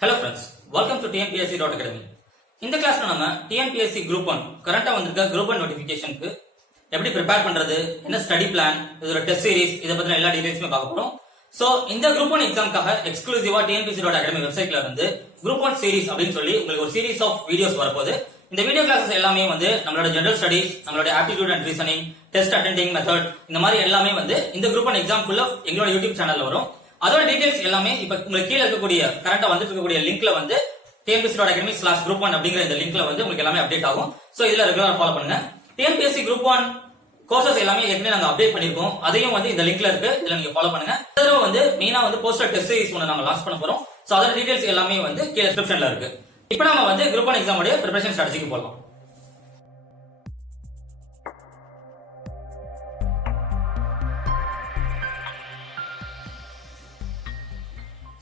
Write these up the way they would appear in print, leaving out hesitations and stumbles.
Hello friends, welcome to TNPSC.academy. இந்த கிளாஸ்ல நம்ம TNPSC Group 1 கரண்டா வந்திருக்க Group 1 நோட்டிபிகேஷனுக்கு எப்படி ப்ரிப்பேர் பண்றது, என்ன ஸ்டடி பிளான், இதோட டெஸ்ட் சீரிஸ், இத பத்தின எல்லா டீடைல்ஸுமே பார்க்க போறோம். சோ இந்த Group 1 எக்ஸாம்க்காக எக்ஸ்க்ளூசிவா TNPSC.academy வெப்சைட்ல இருந்து Group 1 சீரிஸ் அப்படின்னு சொல்லி உங்களுக்கு ஒரு சீரிஸ் ஆஃப் வீடியோஸ் வரப்போகுது. இந்த வீடியோ கிளாஸஸ் எல்லாமே வந்து நம்மளோட ஜெனரல் ஸ்டடீஸ், நம்மளோட aptitude and reasoning, test attending method, இந்த மாதிரி எல்லாமே வந்து இந்த Group 1 எக்ஸாம்க்குள்ள எங்களோட யூடியூப் சேனல்ல வரும். அதோட டீடைல்ஸ் எல்லாமே இப்ப உங்களுக்கு கீழ இருக்கக்கூடிய கரெக்டா வந்துட்டு இருக்கக்கூடிய லிங்க்ல வந்து TNPSC.academy/group1 அப்படிங்கிற இந்த லிங்க்ல வந்து உங்களுக்கு எல்லாமே அப்டேட் ஆகும். சோ இதுல ரெகுலரா ஃபாலோ பண்ணுங்க. TNPSC Group 1 கோர்சஸ் எல்லாமே ஏற்கனவே நாங்க அப்டேட் பண்ணிருக்கோம். அதையும் வந்து இந்த லிங்க்ல இருக்கு, இதுல நீங்க ஃபாலோ பண்ணுங்க. இதோட வந்து மெயினா வந்து போஸ்டர் டெஸ்ட் சீரிஸ் ஒன்னு நாங்க லான்ச் பண்ண போறோம். சோ அதோட டீடைல்ஸ் எல்லாமே வந்து கீழ டிஸ்கிரிப்ஷன்ல இருக்கு. இப்போ நாம வந்து Group 1 எக்ஸாம் உடைய பிரிபரேஷன் ஸ்ட்ராட்டஜிக்கு போலாம்.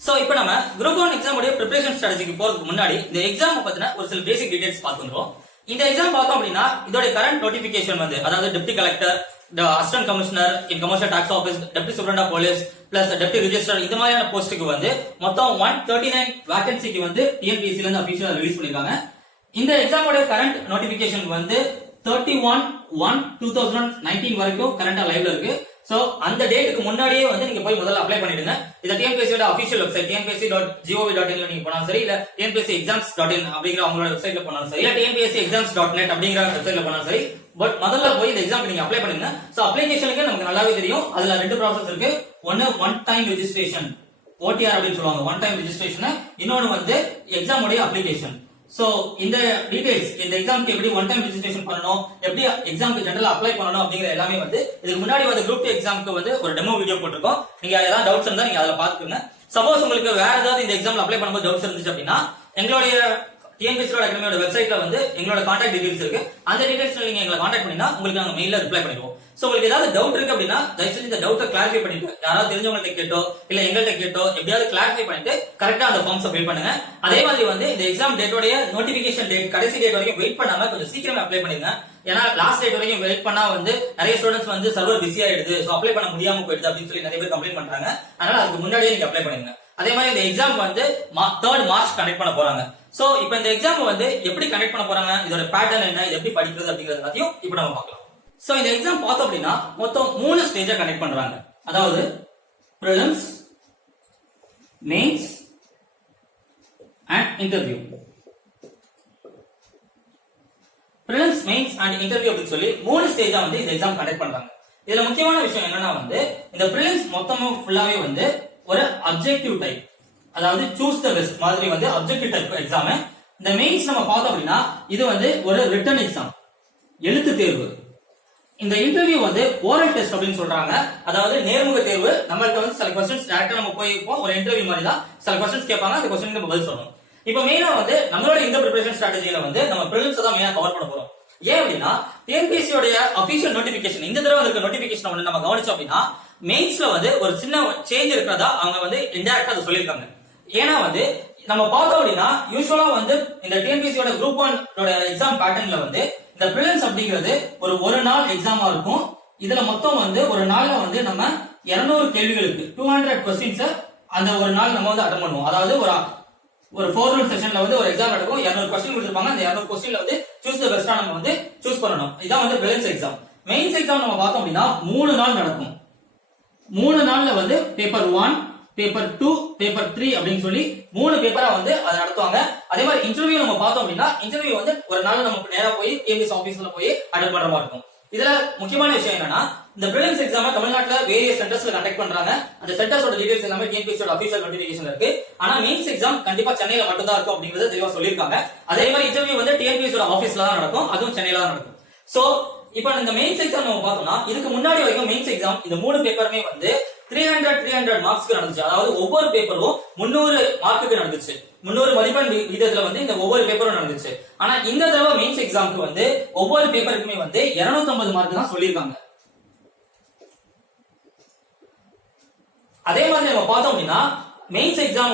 சோ இப்போ நம்ம Group 1 எக்ஸாம் உடைய பிரிபரேஷன் ஸ்ட்ராட்டஜிக்கு போறதுக்கு முன்னாடி இந்த எக்ஸாம் பத்தின ஒரு சில பேசிக் டீடைல்ஸ் பார்த்துறோம். இந்த எக்ஸாம் பார்த்தோம் அப்படின்னா இதோட கரண்ட் நோட்டிபிகேஷன் வந்து அதாவது deputy collector, assistant commissioner in commercial tax office, deputy superintendent of police plus deputy register இந்த மாதிரியான போஸ்டுக்கு வந்து மொத்தம் 139 வேகன்சிக்கு வந்து TNPSC ல இருந்து அபிஷியலா ரிலீஸ் பண்ணிருக்காங்க. இந்த எக்ஸாமோட கரண்ட் நோட்டிபிகேஷன் வந்து 31/1/2019 வரைக்கும் கரண்டா லைவ்ல இருக்கு. சோ அந்த டேட்டுக்கு முன்னாடியே வந்து நீங்க போய் முதல்ல அப்ளை பண்ணிடுங்க. இத TNPSC யோட அபிஷியல் வெப்சைட் tnpsc.gov.in ல நீங்க போனாலும் சரி, இல்ல tnpscexams.in அப்படிங்கிற அவங்களோட வெப்சைட்ல போனாலும் சரி, இல்ல tnpscexams.net அப்படிங்கிற வெப்சைட்ல போனாலும் சரி, பட் முதல்ல போய் இந்த எக்ஸாம்க்கு நீங்க அப்ளை பண்ணுங்க. சோ அப்ளிகேஷனுக்கு நமக்கு நல்லாவே தெரியும், அதுல ரெண்டு ப்ராசஸ் இருக்கு. ஒன்னு ஒன் டைம் ரெஜிஸ்ட்ரேஷன், OTR அப்படின்னு சொல்லுவாங்க, ஒன் டைம் ரெஜிஸ்ட்ரேஷன். இன்னொன்னு வந்து எக்ஸாம் உடைய அப்ளிகேஷன். சோ இந்த டீடைல்ஸ், இந்த எக்ஸாம்க்கு எப்படி ஒன் டைம் ரெஜிஸ்ட்ரேஷன் பண்ணனும், எப்படி எக்ஸாம்க்கு ஜெனரலா அப்ளை பண்ணனும் அப்படிங்கிற எல்லாமே வந்து இதுக்கு முன்னாடி வந்து குரூப் 2 எக்ஸாம்க்கு வந்து ஒரு டெமோ வீடியோ போட்டுருக்கோம். நீங்க ஏதாவது டவுட்ஸ் இருந்தா நீங்க அதல பாத்துக்கோங்க. சப்போஸ் உங்களுக்கு வேற ஏதாவது இந்த எக்ஸாம்ல அப்ளை பண்ணும்போது டவுட்ஸ் இருந்துச்சு அப்படின்னா எங்களுடைய TNPSC.academy வெப்சைட்ல வந்து எங்களோட கான்டாக்ட் டீடைல்ஸ் இருக்கு. அந்த டீடைல்ஸ்ல நீங்க எங்களை கான்டாக்ட் பண்ணினா உங்களுக்கு நாங்க மெயில்ல ரிப்ளை பண்ணிடுவோம். சோ உங்களுக்கு ஏதாவது டவுட் இருக்கு அப்படின்னா தயவு செஞ்சு இந்த டவுட்டை கிளாரிஃபை பண்ணிட்டு, யாராவது தெரிஞ்சவங்கள்ட்ட கேட்டோ இல்ல எங்கள்கிட்ட கேட்டோ எப்படியாவது கிளாரிஃபை பண்ணிட்டு கரெக்டா அந்த ஃபார்ம்ஸை ஃபில் பண்ணுங்க. அதே மாதிரி வந்து இந்த எக்ஸாம் டேட்டோட நோட்டிபிகேஷன் டேட் கடைசி டேட் வரைக்கும் வெயிட் பண்ணாம கொஞ்சம் சீக்கிரமே அப்ளை பண்ணிருங்க. ஏன்னா லாஸ்ட் டேட் வரைக்கும் வெயிட் பண்ணா வந்து நிறைய ஸ்டூடெண்ட்ஸ் வந்து சர்வர் பிஸி ஆயிடுது, சோ அப்ளை பண்ண முடியாம போயிடுது அப்படின்னு சொல்லி நிறைய பேர் கம்ப்ளைண்ட் பண்றாங்க. அதனால அதுக்கு முன்னாடியே நீங்க அப்ளை பண்ணுங்க. அதே மாதிரி இந்த எக்ஸாம் வந்து 3rd மார்ச் கண்டக்ட் பண்ண போறாங்க. சோ இப்போ இந்த எக்ஸாம் வந்து எப்படி கண்டக்ட் பண்ண போறாங்க, இதோட பேட்டர்ன் என்ன, இது எப்படி படிக்கிறது அப்படிங்கறது எல்லாத்தையும் இப்போ நம்ம பார்க்கலாம். சோ இந்த எக்ஸாம் பார்த்தோம் அப்படின்னா மொத்தம் 3 ஸ்டேஜா கண்டக்ட் பண்றாங்க. அதாவது prelims, mains and interview. prelims, mains and interview அப்படி சொல்லி 3 ஸ்டேஜா வந்து இந்த எக்ஸாம் கண்டக்ட் பண்றாங்க. இதுல முக்கியமான விஷயம் என்னன்னா வந்து இந்த prelims மொத்தமும் ஃபுல்லாவே வந்து ஒரு அப்ஜெக்டிவ் டைப், அதாவது சூஸ் தி பெஸ்ட் மாதிரி வந்து அப்ஜெக்டிவ் டைப் எக்ஸாம். இந்த மெயின்ஸ் நம்ம பார்த்தோம் அப்படின்னா இது வந்து ஒரு ரிட்டன் எக்ஸாம், எழுத்து தேர்வு. இந்த இன்டர்வியூ வந்து ஓரல் டெஸ்ட் அப்படின்னு சொல்றாங்க, அதாவது நேர்முக தேர்வு. நம்மள்ட்ட வந்து சில क्वेश्चंस டைரக்டா நம்ம போயிருப்போம், ஒரு இன்டர்வியூ மாதிரி தான். சில क्वेश्चंस கேட்பாங்க, அந்த क्वेश्चनக்கு நம்ம பதில் சொல்லணும். இப்போ மெயினா வந்து நம்மளோட இந்த பிரிபரேஷன் ஸ்ட்ராட்டஜில வந்து நம்ம பிரிலிம்ஸ் தான் மெயினா கவர் பண்ண போறோம். ஏன் அப்படின்னா TNPSC உடைய அபிஷியல் நோட்டிபிகேஷன் இந்த தடவை இருக்க நோட்டிபிகேஷன் வந்து நம்ம கவனிச்சோம் அப்படின்னா மெயின்ஸ்ல வந்து ஒரு சின்ன சேஞ்ச் இருக்கிறதா அவங்க வந்து இன்டைரக்டா அதை சொல்லியிருக்காங்க. ஏன்னா வந்து நம்ம பார்த்தோம் அப்படின்னா யூசுவலா வந்து இந்த TNPSC யோட குரூப் 1 எக்ஸாம் பேட்டர்ன்ல வந்து இந்த பிரிலிம்ஸ் அப்படிங்கிறது ஒரு நாள் எக்ஸாமா இருக்கும். இதுல மொத்தம் வந்து ஒரு நாள்ல வந்து நம்ம 200 கேள்விகளுக்கு 200 क्वेश्चंस அந்த ஒரு நாள் நம்ம வந்து அட்டெண்ட் பண்ணுவோம். அதாவது ஒரு 4 ரவுண்ட் செஷன்ல வந்து ஒரு எக்ஸாம் நடக்கும், 200 क्वेश्चन கொடுத்திருப்பாங்க. அந்த 200 क्वेश्चनல வந்து சூஸ் தி பெஸ்டா நம்ம வந்து சூஸ் பண்ணனும். இதான் வந்து பிரிலிம்ஸ் எக்ஸாம். மெயின்ஸ் எக்ஸாம் நம்ம பார்த்தோம் அப்படின்னா 3 நாள் நடக்கும். 3 நாள்ல வந்து பேப்பர் 1, பேப்பர் 2, பேப்பர் 3 அப்படின்னு சொல்லி 3 பேப்பரா வந்து அதை நடத்துவாங்க. அதே மாதிரி இன்டர்வியூ நம்ம பார்த்தோம் அப்படின்னா இன்டர்வியூ வந்து ஒரு நாள் நம்ம நேரா போய் TNPSC ஆபீஸ்ல போய் அட்டெண்ட் பண்ற மாதிரி இருக்கும். இதுல முக்கியமான விஷயம் என்னன்னா இந்த பிரிலிம்ஸ் எக்ஸாம் தமிழ்நாட்டுல வேரியஸ் சென்டர்ஸ்ல கண்டக்ட் பண்றாங்க. அந்த சென்டர்ஸோட டீடைல்ஸ் எல்லாமே TNPSC யோட அபிஷியல் நோட்டிபிகேஷன்ல இருக்கு. ஆனா மெயின்ஸ் எக்ஸாம் கண்டிப்பா சென்னையில மட்டும் தான் இருக்கும் அப்படிங்கறத தெளிவா சொல்லிருக்காங்க. அதே மாதிரி இன்டர்வியூ வந்து TNPSC யோட ஆபீஸ்ல தான் நடக்கும், அதுவும் சென்னையில தான் நடக்கும். சோ இப்போ இந்த மெயின்ஸ் எக்ஸாம் நம்ம பார்த்தோம்னா இதுக்கு முன்னாடி வரைக்கும் மெயின்ஸ் எக்ஸாம் இந்த 3 பேப்பருமே வந்து 300 மார்க்ஸ்க்கு நடந்துச்சு. அதாவது ஒவ்வொரு பேப்பரும் 300 மார்க்குக்கு நடந்துச்சு. 300 மதிப்பெண் விகிதத்துல வந்து இந்த ஒவ்வொரு பேப்பரும் நடந்துச்சு. ஆனா இந்த தடவை மெயின்ஸ் எக்ஸாம்க்கு வந்து ஒவ்வொரு பேப்பருக்குமே வந்து 250 மார்க் தான் சொல்லியிருக்காங்க. அதே மாதிரி நம்ம பார்த்தோம் அப்படின்னா மெயின்ஸ் எக்ஸாம்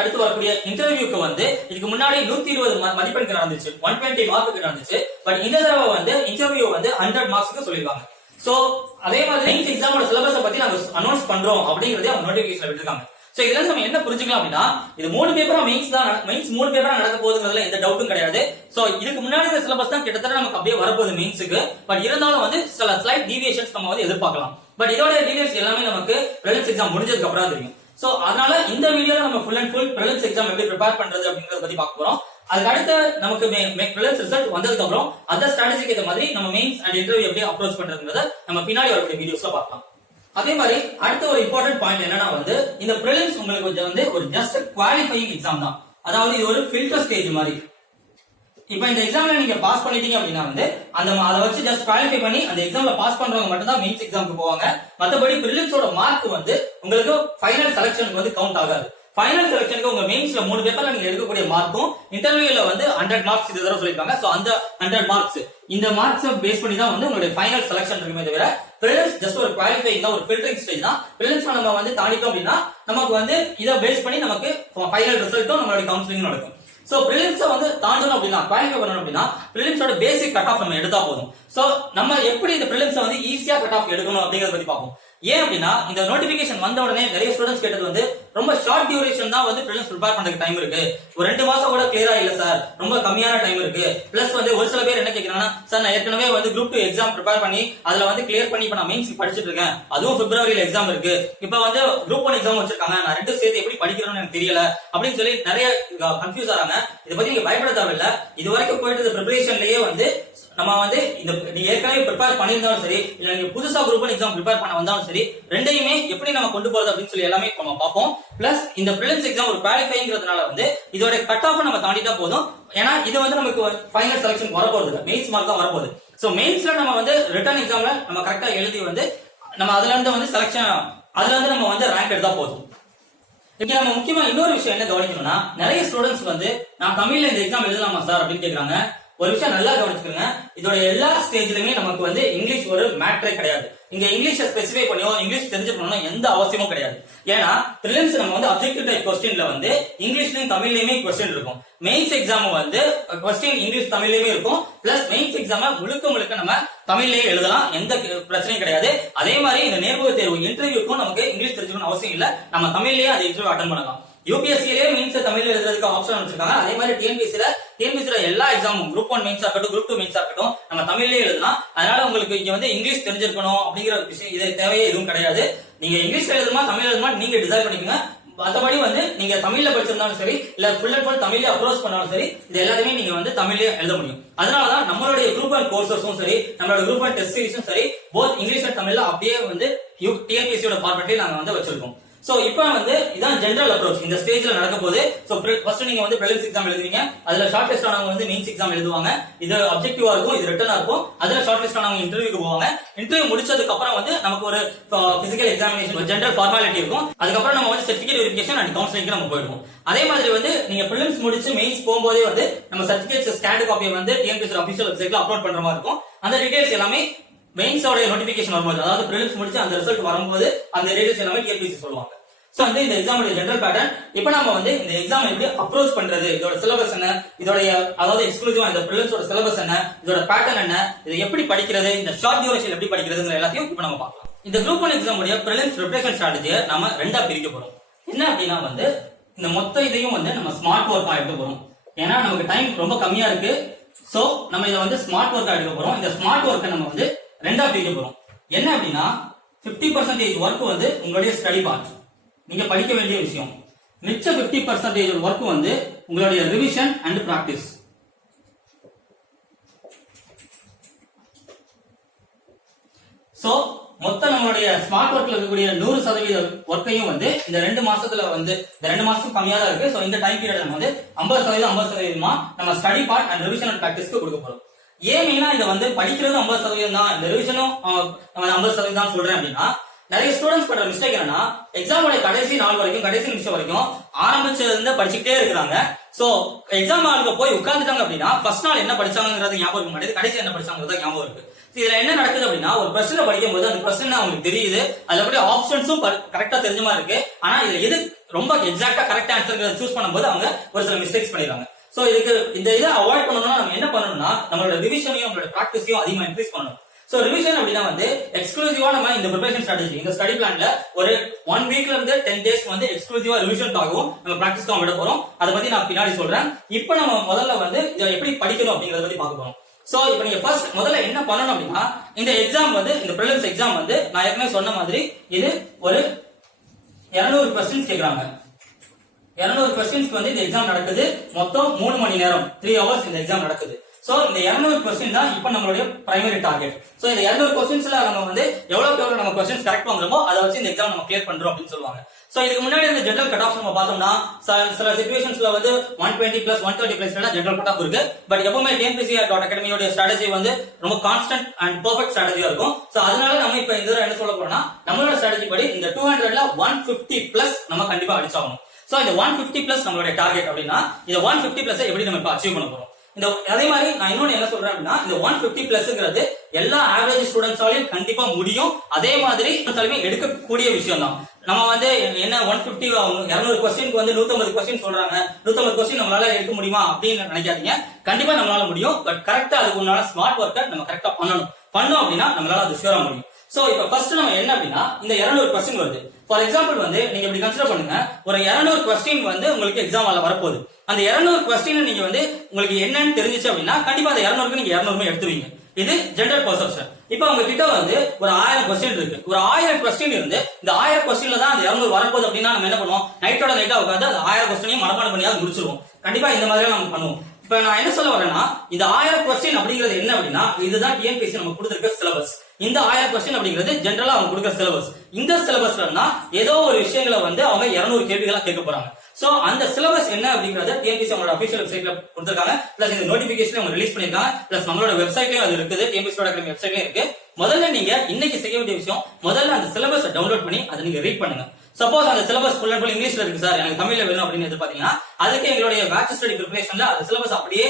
அடுத்து வரக்கூடிய இன்டர்வியூக்கு வந்து இதுக்கு முன்னாடி 120 மதிப்பெண்க்கு நடந்துச்சு, 120 மார்க்குக்கு நடந்துச்சு. பட் இந்த தடவை வந்து இன்டர்வியூ வந்து 100 மார்க்ஸ்க்கு சொல்லிருக்காங்க. சோ அதே மாதிரி மெயின்ஸ் எக்ஸாமோட சிலபஸை பத்தி நாங்க அனௌன்ஸ் பண்றோம் அப்படிங்கறதே அவங்க நோட்டிபிகேஷன்ல விட்டுருக்காங்க. சோ சோ இதுல இருந்து நம்ம என்ன புரிஞ்சுக்கலாம் அப்படின்னா இது 3 பேப்பரா மெயின்ஸ் 3 பேப்பரா நடக்க போகுதுங்கிறதுல எந்த டவுட்டும் கிடையாது. சோ இதுக்கு முன்னாடி இந்த சிலபஸ் தான் கிட்டத்தட்ட நமக்கு அப்படியே வரப்போகுது மெயின்ஸுக்கு. பட் இருந்தாலும் வந்து சில ஸ்லைட் டீவியேஷன்ஸ் நம்ம வந்து எதிர்பார்க்கலாம். பட் இதோட டீடைல்ஸ் எல்லாமே நமக்கு பிரிலிம்ஸ் எக்ஸாம் முடிஞ்சதுக்கு அப்புறம் தெரியும். சோ அதனால இந்த வீடியோல நம்ம full and full prelims exam எப்படி ப்ரிப்பேர் பண்றது அப்படிங்கறத பத்தி பார்க்க போறோம். அதுக்கு அடுத்து நமக்கு பிரிலிம்ஸ் ரிசல்ட் வந்ததுக்கு அப்புறம் அந்த ஸ்ட்ராட்டஜிக்கு ஏற்ற மாதிரி நம்ம மெயின்ஸ் அண்ட் இன்டர்வியூ எப்படி அப்ரோச் பண்றதுங்கறத நம்ம பின்னாடி வரக்கூடிய வீடியோஸ்ல பார்க்கலாம். அதே மாதிரி அடுத்த ஒரு இம்பார்ட்டன்ட் பாயிண்ட் என்னன்னா வந்து இந்த பிரிலிம்ஸ் உங்களுக்கு வந்து ஒரு ஜஸ்ட் குவாலிஃபையிங் எக்ஸாம் தான். அதாவது இது ஒரு ஃபில்டர் ஸ்டேஜ் மாதிரி. இப்போ இந்த எக்ஸாம்ல நீங்க பாஸ் பண்ணிட்டீங்க அப்படின்னா வந்து அதை வச்சு ஜஸ்ட் குவாலிஃபை பண்ணி அந்த எக்ஸாம்ல பாஸ் பண்றவங்க மட்டும் தான் மெயின்ஸ் எக்ஸாம்க்கு போவாங்க. மத்தபடி பிரிலிம்ஸோட மார்க் வந்து உங்களுக்கு ஃபைனல் செலக்ஷனுக்கு வந்து கவுண்ட் ஆகாது. ஃபைனல் செலக்ஷனுக்கு உங்க மெயின்ஸ்ல 3 பேப்பர்ல நீங்க எடுக்கக்கூடிய மார்க்கும் இன்டர்வியூல வந்து 100 மார்க்ஸ் இது தடவை சொல்லிருக்காங்க. சோ அந்த 100 மார்க்ஸ் இந்த மார்க்ஸ் பேஸ் பண்ணி தான் வந்து உங்களுடைய ஃபைனல் செலக்ஷன் இருக்குமே தவிர பிரிலிம்ஸ் ஜஸ்ட் ஒரு குவாலிஃபைங் தான், ஒரு ஃபில்டரிங் ஸ்டேஜ் தான். பிரிலிம்ஸ் நம்ம வந்து தாண்டிட்டோம் அப்படின்னா நமக்கு வந்து இதை பேஸ் பண்ணி நமக்கு ஃபைனல் ரிசல்ட்டும் நம்மளுடைய கவுன்சிலிங் நடக்கும். சோ பிரிலிம்ஸ் வந்து தாண்டணும் அப்படின்னா குவாலிஃபை பண்ணணும் அப்படின்னா பிரிலிம்ஸோட பேசிக் கட் ஆஃப் நம்ம எடுத்தா போதும். சோ நம்ம எப்படி இந்த பிரிலிம்ஸ் வந்து ஈஸியா கட் ஆஃப் எடுக்கணும் அப்படிங்கறத பத்தி பார்ப்போம். ஏன் அப்படின்னா இந்த நோட்டிபிகேஷன் வந்த உடனே நிறைய ஸ்டூடெண்ட்ஸ் கேட்டது வந்து ரொம்ப ஷார்ட் டியூரேஷன் தான் வந்து பிரிலிம்ஸ் ப்ரிப்பேர் பண்றதுக்கு டைம் இருக்கு, ஒரு 2 மாசம் கூட கிளியரா இல்ல சார், ரொம்ப கம்மியான டைம் இருக்கு. பிளஸ் வந்து ஒரு சில பேர் என்ன கேக்குறாங்கன்னா, சார் நான் ஏற்கனவே வந்து குரூப் 2 எக்ஸாம் ப்ரிப்பேர் பண்ணி அதுல வந்து கிளியர் பண்ணி இப்ப நான் மெயின்ஸ் படிச்சிட்டு இருக்கேன், அதுவும் பிப்ரவரியில எக்ஸாம் இருக்கு, இப்ப வந்து குரூப் 1 எக்ஸாம் வச்சிருக்காங்க, நான் 2 சேர்த்து எப்படி படிக்கிறேன்னு எனக்கு தெரியல அப்படின்னு சொல்லி நிறைய கன்ஃபியூஸ் ஆறாங்க. இதை பத்தி நீங்க பயப்பட தேவையில்ல. இது வரைக்கும் போயிட்டு ப்ரிப்பரேஷன்லயே வந்து நம்ம வந்து இந்த நீங்க ஏற்கனவே ப்ரிப்பேர் பண்ணியிருந்தாலும் சரி, இல்ல நீங்க புதுசா குரூப் 1 எக்ஸாம் ப்ரிப்பேர் பண்ண வந்தாலும் சரி, ரெண்டையுமே எப்படி நம்ம கொண்டு போறது அப்படின்னு சொல்லி எல்லாமே நம்ம பார்ப்போம். பிளஸ் இந்த பிரிலிம்ஸ் எக்ஸாம் ஒரு குவாலிஃபைங்கிறதுனால வந்து இதோட கட் ஆஃப் நம்ம தாண்டிட்டா போதும். ஏன்னா இது வந்து நமக்கு ஃபைனல் செலக்ஷன் வரப்போகுது, மெயின்ஸ் மார்க் தான் வரப்போகுது. சோ மெயின்ஸ்ல நம்ம வந்து ரிட்டன் எக்ஸாம்ல நம்ம கரெக்டா எழுதி வந்து நம்ம அதுல இருந்து வந்து செலக்ஷன் அதுல இருந்து நம்ம வந்து ரேங்க் எடுத்தா போதும். இங்க நம்ம முக்கியமா இன்னொரு விஷயம் என்ன கவனிக்கணும்னா, நிறைய ஸ்டூடெண்ட்ஸ் வந்து நான் தமிழ்ல இந்த எக்ஸாம் எழுதலாமா சார் அப்படின்னு கேக்குறாங்க. ஒரு விஷயம் நல்லா கவனிச்சுக்கோங்க, இதோட எல்லா ஸ்டேஜ்லயுமே நமக்கு வந்து இங்கிலீஷ் ஒரு மேட்டரே கிடையாது. இங்க இங்கிலீஷை ஸ்பெசிஃபை பண்ணியோ இங்கிலீஷ் தெரிஞ்சுக்கணும்னா எந்த அவசியமும் கிடையாது. ஏன்னா பிரிலிம்ஸ் நம்ம வந்து அப்ஜெக்டிவ் டைப் கொஸ்டின்ல வந்து இங்கிலீஷ்லயும் தமிழ்லயுமே கொஸ்டின் இருக்கும். மெயின்ஸ் எக்ஸாம் வந்து கொஸ்டின் இங்கிலீஷ் தமிழ்லயுமே இருக்கும். பிளஸ் மெயின்ஸ் எக்ஸாம் முழுக்க நம்ம தமிழ்லயே எழுதலாம், எந்த பிரச்சனையும் கிடையாது. அதே மாதிரி இந்த நேர்முக தேர்வு இன்டர்வியூக்கும் நமக்கு இங்கிலீஷ் தெரிஞ்சுக்கணும் அவசியம் இல்ல, நம்ம தமிழ்லயே அந்த இன்டர்வியூ அட்டன் பண்ணலாம். யூபிஎஸ்சிலே மெயின்ஸ் தமிழ்ல எழுதுறதுக்கு ஆப்ஷன் வச்சிருக்காங்க. அதே மாதிரி டிஎன்பிஎஸ்சில எல்லா எக்ஸாமும் குரூப் 1 மெயின்ஸா இருக்கட்டும், குரூப் 2 மெயின்ஸா இருக்கட்டும் நம்ம தமிழ்லயே எழுதலாம். அதனால உங்களுக்கு இங்க வந்து இங்கிலீஷ் தெரிஞ்சிருக்கணும் அப்படிங்கிற விஷயம் இது தேவையே எதுவும் கிடையாது. நீங்க இங்கிலீஷ்ல எழுதுமா தமிழ் எழுதுமா நீங்க டிசைட் பண்ணிக்கோங்க. மற்றபடி வந்து நீங்க தமிழ்ல படிச்சிருந்தாலும் சரி, இல்ல ஃபுல் அண்ட் ஃபுல் தமிழ்ல அப்ரோச் பண்ணாலும் சரி, இது எல்லாத்தையுமே நீங்க வந்து தமிழ்லயே எழுத முடியும். அதனாலதான் நம்மளுடைய குரூப் 1 கோர்சஸும் சரி, நம்மளோட குரூப் 1 டெஸ்ட் சீரிஸும் சரி, போத் இங்கிலீஷ் அண்ட் தமிழ்ல அப்படியே வந்து டிஎன்பிஎஸ்சியோட ஃபார்மேட்ல நாங்க வந்து வச்சிருக்கோம். சோ இப்போ வந்து இதான் ஜெனரல் அப்ரோச் இந்த ஸ்டேஜ்ல நடக்க போகுது. சோ ஃபர்ஸ்ட் நீங்க வந்து பிரிலிம்ஸ் எக்ஸாம் எழுதுவீங்க, அதுல ஷார்ட் லிஸ்ட் ஆனவங்க வந்து மெயின்ஸ் எக்ஸாம் எழுதுவாங்க. இது அப்ஜெக்டிவா இருக்கும், இது ரிட்டனா இருக்கும். அதுல ஷார்ட் லிஸ்ட் ஆனவங்க இன்டர்வியூக்கு போவாங்க. இன்டர்வியூ முடிச்சதுக்கு அப்புறம் வந்து நமக்கு ஒரு பிசிக்கல் எக்ஸாமினேஷன் ஜெனரல் ஃபார்மாலிட்டி இருக்கும். அதுக்கப்புறம் நம்ம வந்து சர்டிபிகேட் வெரிஃபிகேஷன் அண்ட் கவுன்சிலிங்க்கு நம்ம போயிடுவோம். அதே மாதிரி வந்து நீங்க பிரிலிம்ஸ் முடிச்சு மெயின்ஸ் போகும்போதே வந்து நம்ம சர்டிபிகேட் ஸ்கேன் காப்பியை வந்து டிஎன்பிஎஸ்சி ஆஃபீஷியல் வெப்சைட்ல அப்லோட் பண்ற மாதிரி இருக்கும். அந்த டீடைல்ஸ் எல்லாமே மெயின்ஸோட நோட்டிபிகேஷன் வரும்போது, அதாவது பிரிலிம்ஸ் முடிச்சு அந்த ரிசல்ட் வரும்போது அந்த டீடைல்ஸ் எல்லாமே டிஎன்பிஎஸ்சி சொல்லுவாங்க. சோ வந்து இந்த எக்ஸாமோட ஜெனரல் பேட்டர்ன். இப்போ நாம வந்து இந்த எக்ஸாம் எப்படி அப்ரோச் பண்றது, இதோட சிலபஸ் என்ன, இதோட அதாவது எக்ஸ்க்ளூசிவா இந்த பிரிலிம்ஸோட சிலபஸ் என்ன, இதோட பேட்டர்ன் என்ன, இதை எப்படி படிக்கிறது, இந்த ஷார்ட் டியூரேஷன் எப்படி படிக்கிறதுங்கிற எல்லாத்தையும் இப்போ நம்ம பார்க்கலாம். இந்த குரூப் 1 எக்ஸாம் உடைய பிரிலிம்ஸ் ப்ரிப்பரேஷன் ஸ்ட்ராட்டஜியை நாம ரெண்டா பிரிக்க போறோம். என்ன அப்படின்னா வந்து இந்த மொத்த இதையும் வந்து நம்ம ஸ்மார்ட் ஒர்க்கா எடுக்க போறோம். ஏன்னா நமக்கு டைம் ரொம்ப கம்மியா இருக்கு. சோ நம்ம இதை வந்து ஸ்மார்ட் ஒர்க்கா எடுக்க போறோம். இந்த ஸ்மார்ட் ஒர்க்கை நம்ம வந்து ரெண்டா பிரிக்க போறோம். என்ன அப்படின்னா 50% ஒர்க் வந்து உங்களுடைய ஸ்டடி பார்ட், நீங்க படிக்க வேண்டிய விஷயம். மிச்ச 50% ஒர்க் வந்து உங்களுடைய ரிவிஷன் அண்ட் பிராக்டிஸ். சோ மொத்த நம்மளுடைய ஸ்மார்ட் ஒர்க்ல இருக்கக்கூடிய 100% ஒர்க்கையும் வந்து இந்த 2 மாசத்துல வந்து இந்த 2 மாசத்துக்கு கம்மியா தான் இருக்கு. சோ இந்த டைம் பீரியட் நம்ம வந்து 50% நம்ம study part and revision and பிராக்டிஸ்க்கு கொடுக்க போறோம். ஏன் மெயினா இதை வந்து படிக்கிறது 50% தான், இந்த ரிவிஷனும் 50% தான் சொல்றேன் அப்படின்னா, நிறைய ஸ்டூடெண்ட்ஸ் பண்ற மிஸ்டேக் என்னன்னா எக்ஸாமோட கடைசி நாள் வரைக்கும், கடைசி நிமிஷம் வரைக்கும் ஆரம்பிச்சதுல இருந்து படிச்சுட்டே இருக்காங்க. சோ எக்ஸாம் ஹாலுக்கு போய் உட்கார்ந்துட்டாங்க அப்படின்னா ஃபர்ஸ்ட் நாள் என்ன படிச்சாங்கிறது ஞாபகம் இருக்க மாட்டேங்குது, கடைசி என்ன படிச்சாங்கிறது ஞாபகம் இருக்கு. இதுல என்ன நடக்குது அப்படின்னா, ஒரு பிரச்சனை படிக்கும் போது அந்த பிரச்சனை அவங்களுக்கு தெரியுது, அதுல அப்படியே ஆப்ஷன்ஸும் கரெக்டா தெரிஞ்ச மாதிரி இருக்கு. ஆனா இதுல எது ரொம்ப எக்ஸாக்டா கரெக்ட் ஆன்சர் சூஸ் பண்ணும்போது அவங்க ஒரு சில மிஸ்டேக்ஸ் பண்ணிடுறாங்க. சோ இதுக்கு இந்த இதை அவாய்ட் பண்ணணும்னா நம்ம என்ன பண்ணணும்னா நம்மளோட ரிவிஷனையும் நம்மளோட பிராக்டிஸையும் அதிகமா இன்க்ரீஸ் பண்ணணும். சோ ரிவிஷன் அப்படின்னா வந்து எக்ஸ்க்ளூசிவா நம்ம இந்த ப்ரிப்பரேஷன் ஸ்ட்ராட்டஜி இந்த ஸ்டடி பிளான்ல ஒரு 1 வீக்ல இருந்து 10 டேஸ் வந்து எக்ஸ்க்ளூசிவா ரிவிஷனுக்காகவும் நம்ம பிராக்டிஸ்க்காகவும் விட போறோம். அதை பத்தி நான் பின்னாடி சொல்றேன். இப்போ நம்ம முதல்ல வந்து இதை எப்படி படிக்கணும் அப்படிங்கறத பத்தி பார்க்க போறோம். சோ இப்போ நீங்க ஃபர்ஸ்ட் முதல்ல என்ன பண்ணணும் அப்படின்னா இந்த எக்ஸாம் வந்து இந்த பிரிலிம்ஸ் எக்ஸாம் வந்து நான் ஏற்கனவே சொன்ன மாதிரி இது ஒரு 200 क्वेश्चंस கேக்குறாங்க. 200 क्वेश्चंஸ்க்கு வந்து இந்த எக்ஸாம் நடக்குது. மொத்தம் 3 மணி நேரம் 3 hours இந்த எக்ஸாம் நடக்குது. சோ இந்த 200 क्वेश्चन தான் இப்போ நம்மளுடைய பிரைமரி டார்கெட். சோ இந்த 200 क्वेश्चंஸ்ல நம்ம வந்து எவ்வளவு நம்ம क्वेश्चंस கரெக்ட் பண்றோமோ அதை வச்சு இந்த எக்ஸாம் நம்ம கிளியர் பண்றோம் அப்படின்னு சொல்லுவாங்க. சோ இதுக்கு முன்னாடி இந்த ஜெனரல் கட் ஆஃப் நம்ம பார்த்தோம்னா சில சிச்சுவேஷன்ஸ்ல வந்து 120 plus 130 plus general cut off இருக்கு. பட் எப்பவுமே TNPSC.academy ஸ்ட்ராட்டஜி வந்து ரொம்ப கான்ஸ்டன்ட் அண்ட் பெர்ஃபெக்ட் ஸ்ட்ராட்டஜியா இருக்கும். சோ அதனால நம்ம இப்போ இந்த என்ன சொல்ல போறோம்னா நம்மளோட ஸ்ட்ராட்டஜி படி இந்த 200ல 150 பிளஸ் நம்ம கண்டிப்பா அடிச்சாகணும். சோ இந்த 150 பிளஸ் நம்மளுடைய டார்கெட் அப்படின்னா இந்த 150 பிளஸ் எப்படி நம்ம இப்போ அச்சீவ் பண்ண போறோம். இந்த அதே மாதிரி நான் இன்னொன்னு என்ன சொல்றேன் அப்படின்னா இந்த 150 பிளஸ்ங்கிறது எல்லா ஆவரேஜ் ஸ்டூடெண்ட்ஸாலையும் கண்டிப்பா முடியும். அதே மாதிரி எடுக்கக்கூடிய விஷயம் தான். நம்ம வந்து என்ன 150 200 क्वेश्चनக்கு வந்து 150 क्वेश्चन சொல்றாங்க. 150 क्वेश्चन நம்மளால எடுக்க முடியுமா அப்படின்னு நினைக்காதீங்க. கண்டிப்பா நம்மளால முடியும். பட் கரெக்டா அதுக்கு உண்டான ஸ்மார்ட் ஒர்க்கை நம்ம கரெக்டா பண்ணோம் அப்படின்னா நம்மளால அது ஷூரா முடியும். சோ இப்போ ஃபர்ஸ்ட் நம்ம என்ன அப்படின்னா இந்த 200 क्वेश्चन வருது. ஃபார் எக்ஸாம்பிள் வந்து நீங்க இப்படி கன்சிடர் பண்ணுங்க, ஒரு 200 क्वेश्चन வந்து உங்களுக்கு எக்ஸாம்ல வரப்போகுது. அந்த 200 क्वेश्चन நீங்க வந்து உங்களுக்கு என்னன்னு தெரிஞ்சிச்சு அப்படின்னா கண்டிப்பா அந்த 200க்கு நீங்க 200 எடுத்துருவீங்க. இது ஜெனரல் பெர்செப்ஷன். இப்போ உங்க கிட்ட வந்து ஒரு 1000 क्वेश्चन இருக்கு. ஒரு 1000 क्वेश्चन இருந்து இந்த 1000 क्वेश्चनல தான் அந்த 200 வரப்போகுது அப்படின்னா நம்ம என்ன பண்ணுவோம், நைட்டோட நைட்டா உட்காந்து அந்த 1000 क्वेश्चனையும் மனப்பாடம் பண்ணியாவது முடிச்சிருவோம். கண்டிப்பா இந்த மாதிரி நம்ம பண்ணுவோம். இப்ப நான் என்ன சொல்ல வரேன்னா இந்த 1000 क्वेश्चन அப்படிங்கிறது என்ன அப்படின்னா இதுதான் TNPSC நம்ம கொடுத்திருக்க சிலபஸ். இந்த 1000 क्वेश्चन அப்படிங்கிறது ஜெனரலா அவங்க கொடுக்கிற சிலபஸ். இந்த சிலபஸ்ல ஏதோ ஒரு விஷயங்களை வந்து அவங்க 200 கேள்விகளா கேட்க போறாங்க. சோ அந்த சிலபஸ் என்ன அப்படிங்கறது TNPSC அவங்களோட அபிஷியல் வெப்சைட்ல கொடுத்திருக்காங்க. பிளஸ் இந்த நோட்டிபிகேஷன் அவங்க ரிலீஸ் பண்ணிருக்காங்க. பிளஸ் நம்மளோட வெப்சைட்லயும் அது இருக்குது, TNPSC.academy வெப்சைட்லயும் இருக்கு. முதல்ல நீங்க இன்னைக்கு செய்ய வேண்டிய விஷயம், முதல்ல அந்த சிலபஸ் டவுன்லோட் பண்ணி அதை நீங்க ரீட் பண்ணுங்க. சப்போஸ் அந்த சிலபஸ் ஃபுல் அண்ட் ஃபுல் இங்கிலீஷ்ல இருக்கு சார், எனக்கு தமிழ்ல வேணும் அப்படின்னு எதிர்பார்த்தீங்கன்னா அதுக்கு எங்களுடைய பேட்ச் ஸ்டடி பிரிப்பரேஷன்ல அந்த சிலபஸ் அப்படியே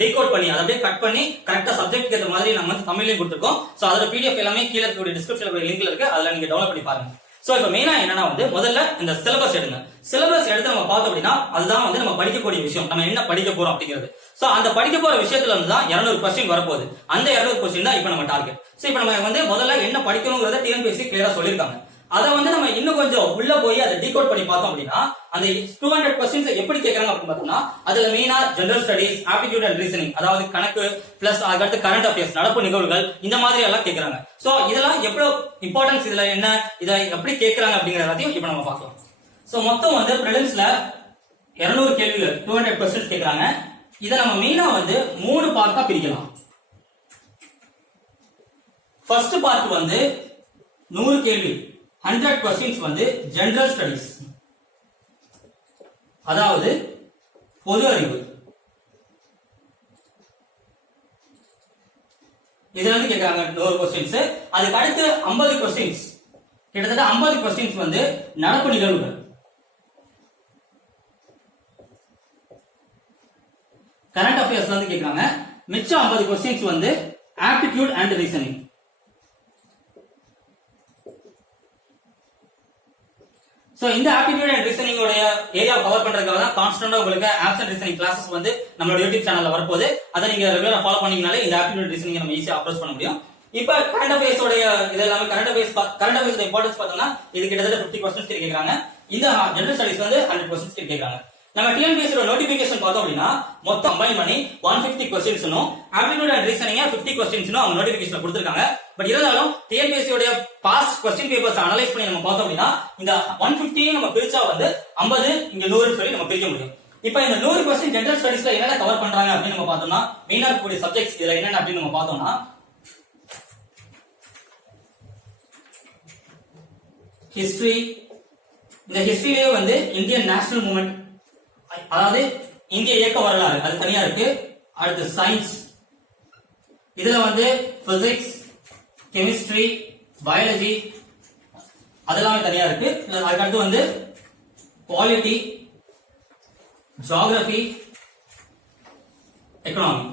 டீகோட் பண்ணி அதை அப்படியே கட் பண்ணி கரெக்டா சப்ஜெக்ட் ஏற்ற மாதிரி நம்ம வந்து தமிழ்லயும் கொடுத்துருக்கோம். சோ அதோட PDF எல்லாமே கீழே இருக்கக்கூடிய டிஸ்கிரிப்ஷன்ல லிங்க்ல இருக்கு, அதுல நீங்க டவுன்லோட் பண்ணி பாருங்க. சோ இப்போ மெயினா என்னன்னா வந்து முதல்ல இந்த சிலபஸ் எடுங்க. சிலபஸ் எடுத்து நம்ம பார்த்தோம் அப்படின்னா அதுதான் வந்து நம்ம படிக்கக்கூடிய விஷயம், நம்ம என்ன படிக்க போறோம் அப்படிங்கிறது. சோ அந்த படிக்க போற விஷயத்துல இருந்து தான் 200 क्वेश्चन வரப்போகுது. அந்த 200 क्वेश्चन தான் இப்போ நம்ம டார்கெட். சோ இப்போ நம்ம வந்து முதல்ல என்ன படிக்கணும்ங்கறத TNPSC கிளியரா சொல்லிருக்காங்க. அதை வந்து நம்ம இன்னும் கொஞ்சம் உள்ள போய் அதை டீகோட் பண்ணி பார்த்தோம் அப்படின்னா அந்த 200 क्वेश्चंस எப்படி கேக்குறாங்க அப்படின்னு பார்த்தோம்னா அதுல மெயினா general studies, aptitude and reasoning, அதாவது கணக்கு பிளஸ் அடுத்து கரண்ட் அஃபேர்ஸ், நடப்பு நிகழ்வுகள், இந்த மாதிரி எல்லாம் கேக்குறாங்க. சோ இதெல்லாம் எவ்வளவு இம்பார்ட்டன்ஸ் இதுல என்ன, இதை எப்படி கேக்குறாங்க அப்படிங்கறதையும் இப்போ நம்ம பார்க்கலாம். சோ மொத்தம் வந்து பிரிலிம்ஸ்ல 200 கேள்விகள் 200 क्वेश्चंस கேக்குறாங்க. இதை நம்ம மெயினா வந்து 3 பார்ட்டா பிரிக்கலாம். ஃபர்ஸ்ட் பார்ட் வந்து 100 கேள்வி 100 क्वेश्चंस வந்து ஜெனரல் ஸ்டடீஸ், அதாவது பொது அறிவு. இதுல இருந்து கேக்குறாங்க 100 क्वेश्चंस. அதுக்கு அடுத்து 50 क्वेश्चंस, கிட்டத்தட்ட 50 क्वेश्चंस வந்து நடப்பு நிகழ்வுகள். கரண்ட் அஃபேர்ஸ்ல இருந்து கேக்குறாங்க. மிச்சம் 50 क्वेश्चंस வந்து ஆப்டிடியூட் அண்ட் ரீசனிங். சோ இந்த ஆப்டிடியூட் அண்ட் ரீசனிங் உடைய ஏரியா கவர் பண்றதுக்காக தான் கான்ஸ்டன்டா உங்களுக்கு ஆப்சன்ட் ரீசனிங் கிளாसेस வந்து நம்மளோட யூடியூப் சேனல்ல வரப்போகுது. அதை நீங்க ரெகுலரா ஃபாலோ பண்ணீங்கனாலே இந்த ஆப்டிடியூட் ரீசனிங் நம்ம ஈஸியா அப்ரோச் பண்ண முடியும். இப்ப கரண்ட் அஃபேர்ஸ் உடைய இது எல்லாமே கரண்ட் அஃபேர்ஸ் இம்பார்ட்டன்ஸ் பார்த்தோம்னா இது கிட்டத்தட்ட 50 क्वेश्चंस கேக்குறாங்க. இந்த ஜெனரல் ஸ்டடீஸ் வந்து 100 क्वेश्चंस கேக்குறாங்க. நம்ம TNPSC நோட்டிபிகேஷன் பார்த்தோம் அப்படின்னா மொத்தம் கம்பைன் பண்ணி 150 questions aptitude and reasoning 50 questions அவங்க நோட்டிபிகேஷன்ல கொடுத்திருக்காங்க. பட் இருந்தாலும் TNPSC உடைய பாஸ்ட் क्वेश्चन பேப்பர்ஸ் அனலைஸ் பண்ணி நம்ம பார்த்தோம் அப்படின்னா இந்த 150 நம்ம பிரிச்சா வந்து 50 இங்க 100 சொல்லி நம்ம பிரிக்க முடியும். இப்போ இந்த 100 क्वेश्चन ஜெனரல் ஸ்டடீஸ்ல என்னென்ன கவர் பண்றாங்க அப்படின்னு நம்ம பார்த்தோம்னா மெயினா இருக்கக்கூடிய சப்ஜெக்ட்ஸ் இதுல என்னென்ன அப்படின்னு நம்ம பார்த்தோம்னா ஹிஸ்டரி. இந்த ஹிஸ்டரியிலே வந்து இந்தியன் நேஷனல் மூவ்மெண்ட், அதாவது இந்திய இயக்க வரலாறு அது தனியா இருக்கு. அடுத்து சயின்ஸ், இதுல வந்து பிசிக்ஸ், கெமிஸ்ட்ரி, பயாலஜி அதெல்லாம் தனியா இருக்கு. அதுக்கடுத்து வந்து பாலிட்டி, ஜியோகிராபி, எக்கனாமி.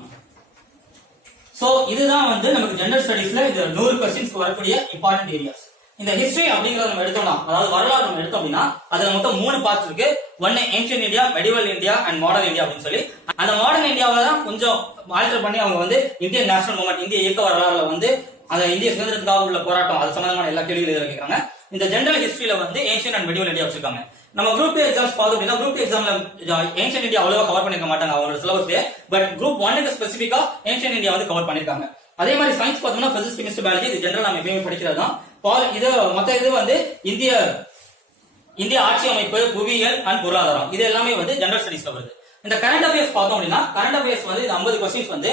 சோ இதுதான் வந்து நமக்கு ஜெனரல் ஸ்டடீஸ்ல இந்த 100 क्वेश्चंस வரக்கூடிய இம்பார்ட்டன்ட் ஏரியாஸ். இந்த ஹிஸ்டரி அப்படிங்கறத நம்ம எடுத்தோம்னா, அதாவது வரலாறு நம்ம எடுத்தோம் அப்படின்னா அதுல மொத்தம் 3 பார்ட்ஸ் இருக்கு. ஒன்னு ancient India, medieval India and modern India அப்படின்னு சொல்லி. அந்த மாடர்ன் இந்தியாவில தான் கொஞ்சம் ஆல்டர் பண்ணி அவங்க வந்து இந்தியன் நேஷனல் மூவ்மெண்ட், இந்திய இயக்க வரலாறுல வந்து அந்த இந்திய சுதந்திரத்துக்காக உள்ள போராட்டம் அது சம்பந்தமான எல்லா கேள்விகளும் இதுல கேட்கறாங்க. இந்த ஜெனரல் ஹிஸ்டரியில வந்து ஏன்ஷியன்ட் அண்ட் மெடிவல் இந்தியா வச்சிருக்காங்க. நம்ம குரூப் 2 எக்ஸாம்ஸ் பார்த்தோம் அப்படின்னா குரூப் 2 எக்ஸாம்ல ஏன்ஷியன்ட் இந்தியா அவ்வளவா கவர் பண்ணிருக்க மாட்டாங்க அவங்களோட சிலபஸ்லயே. பட் குரூப் 1க்கு ஸ்பெசிஃபிக்கா ஏன்ஷியன்ட் இந்தியா வந்து கவர் பண்ணிருக்காங்க. அதே மாதிரி சயின்ஸ் பார்த்தோம்னா பிசிக்ஸ், கெமிஸ்ட்ரி, பயாலஜி இது ஜெனரல் நம்ம எப்பயுமே படிக்கிறது தான். இது மத்த இது வந்து இந்திய ஆட்சி அமைப்பு, புவியியல் அண்ட் பொருளாதாரம் இது எல்லாமே வந்து ஜெனரல் ஸ்டடீஸ்ல வருது. இந்த கரண்ட் அஃபேர்ஸ் பார்த்தோம் அப்படின்னா கரண்ட் அஃபேர்ஸ் வந்து 50 கொஸ்டின்ஸ் வந்து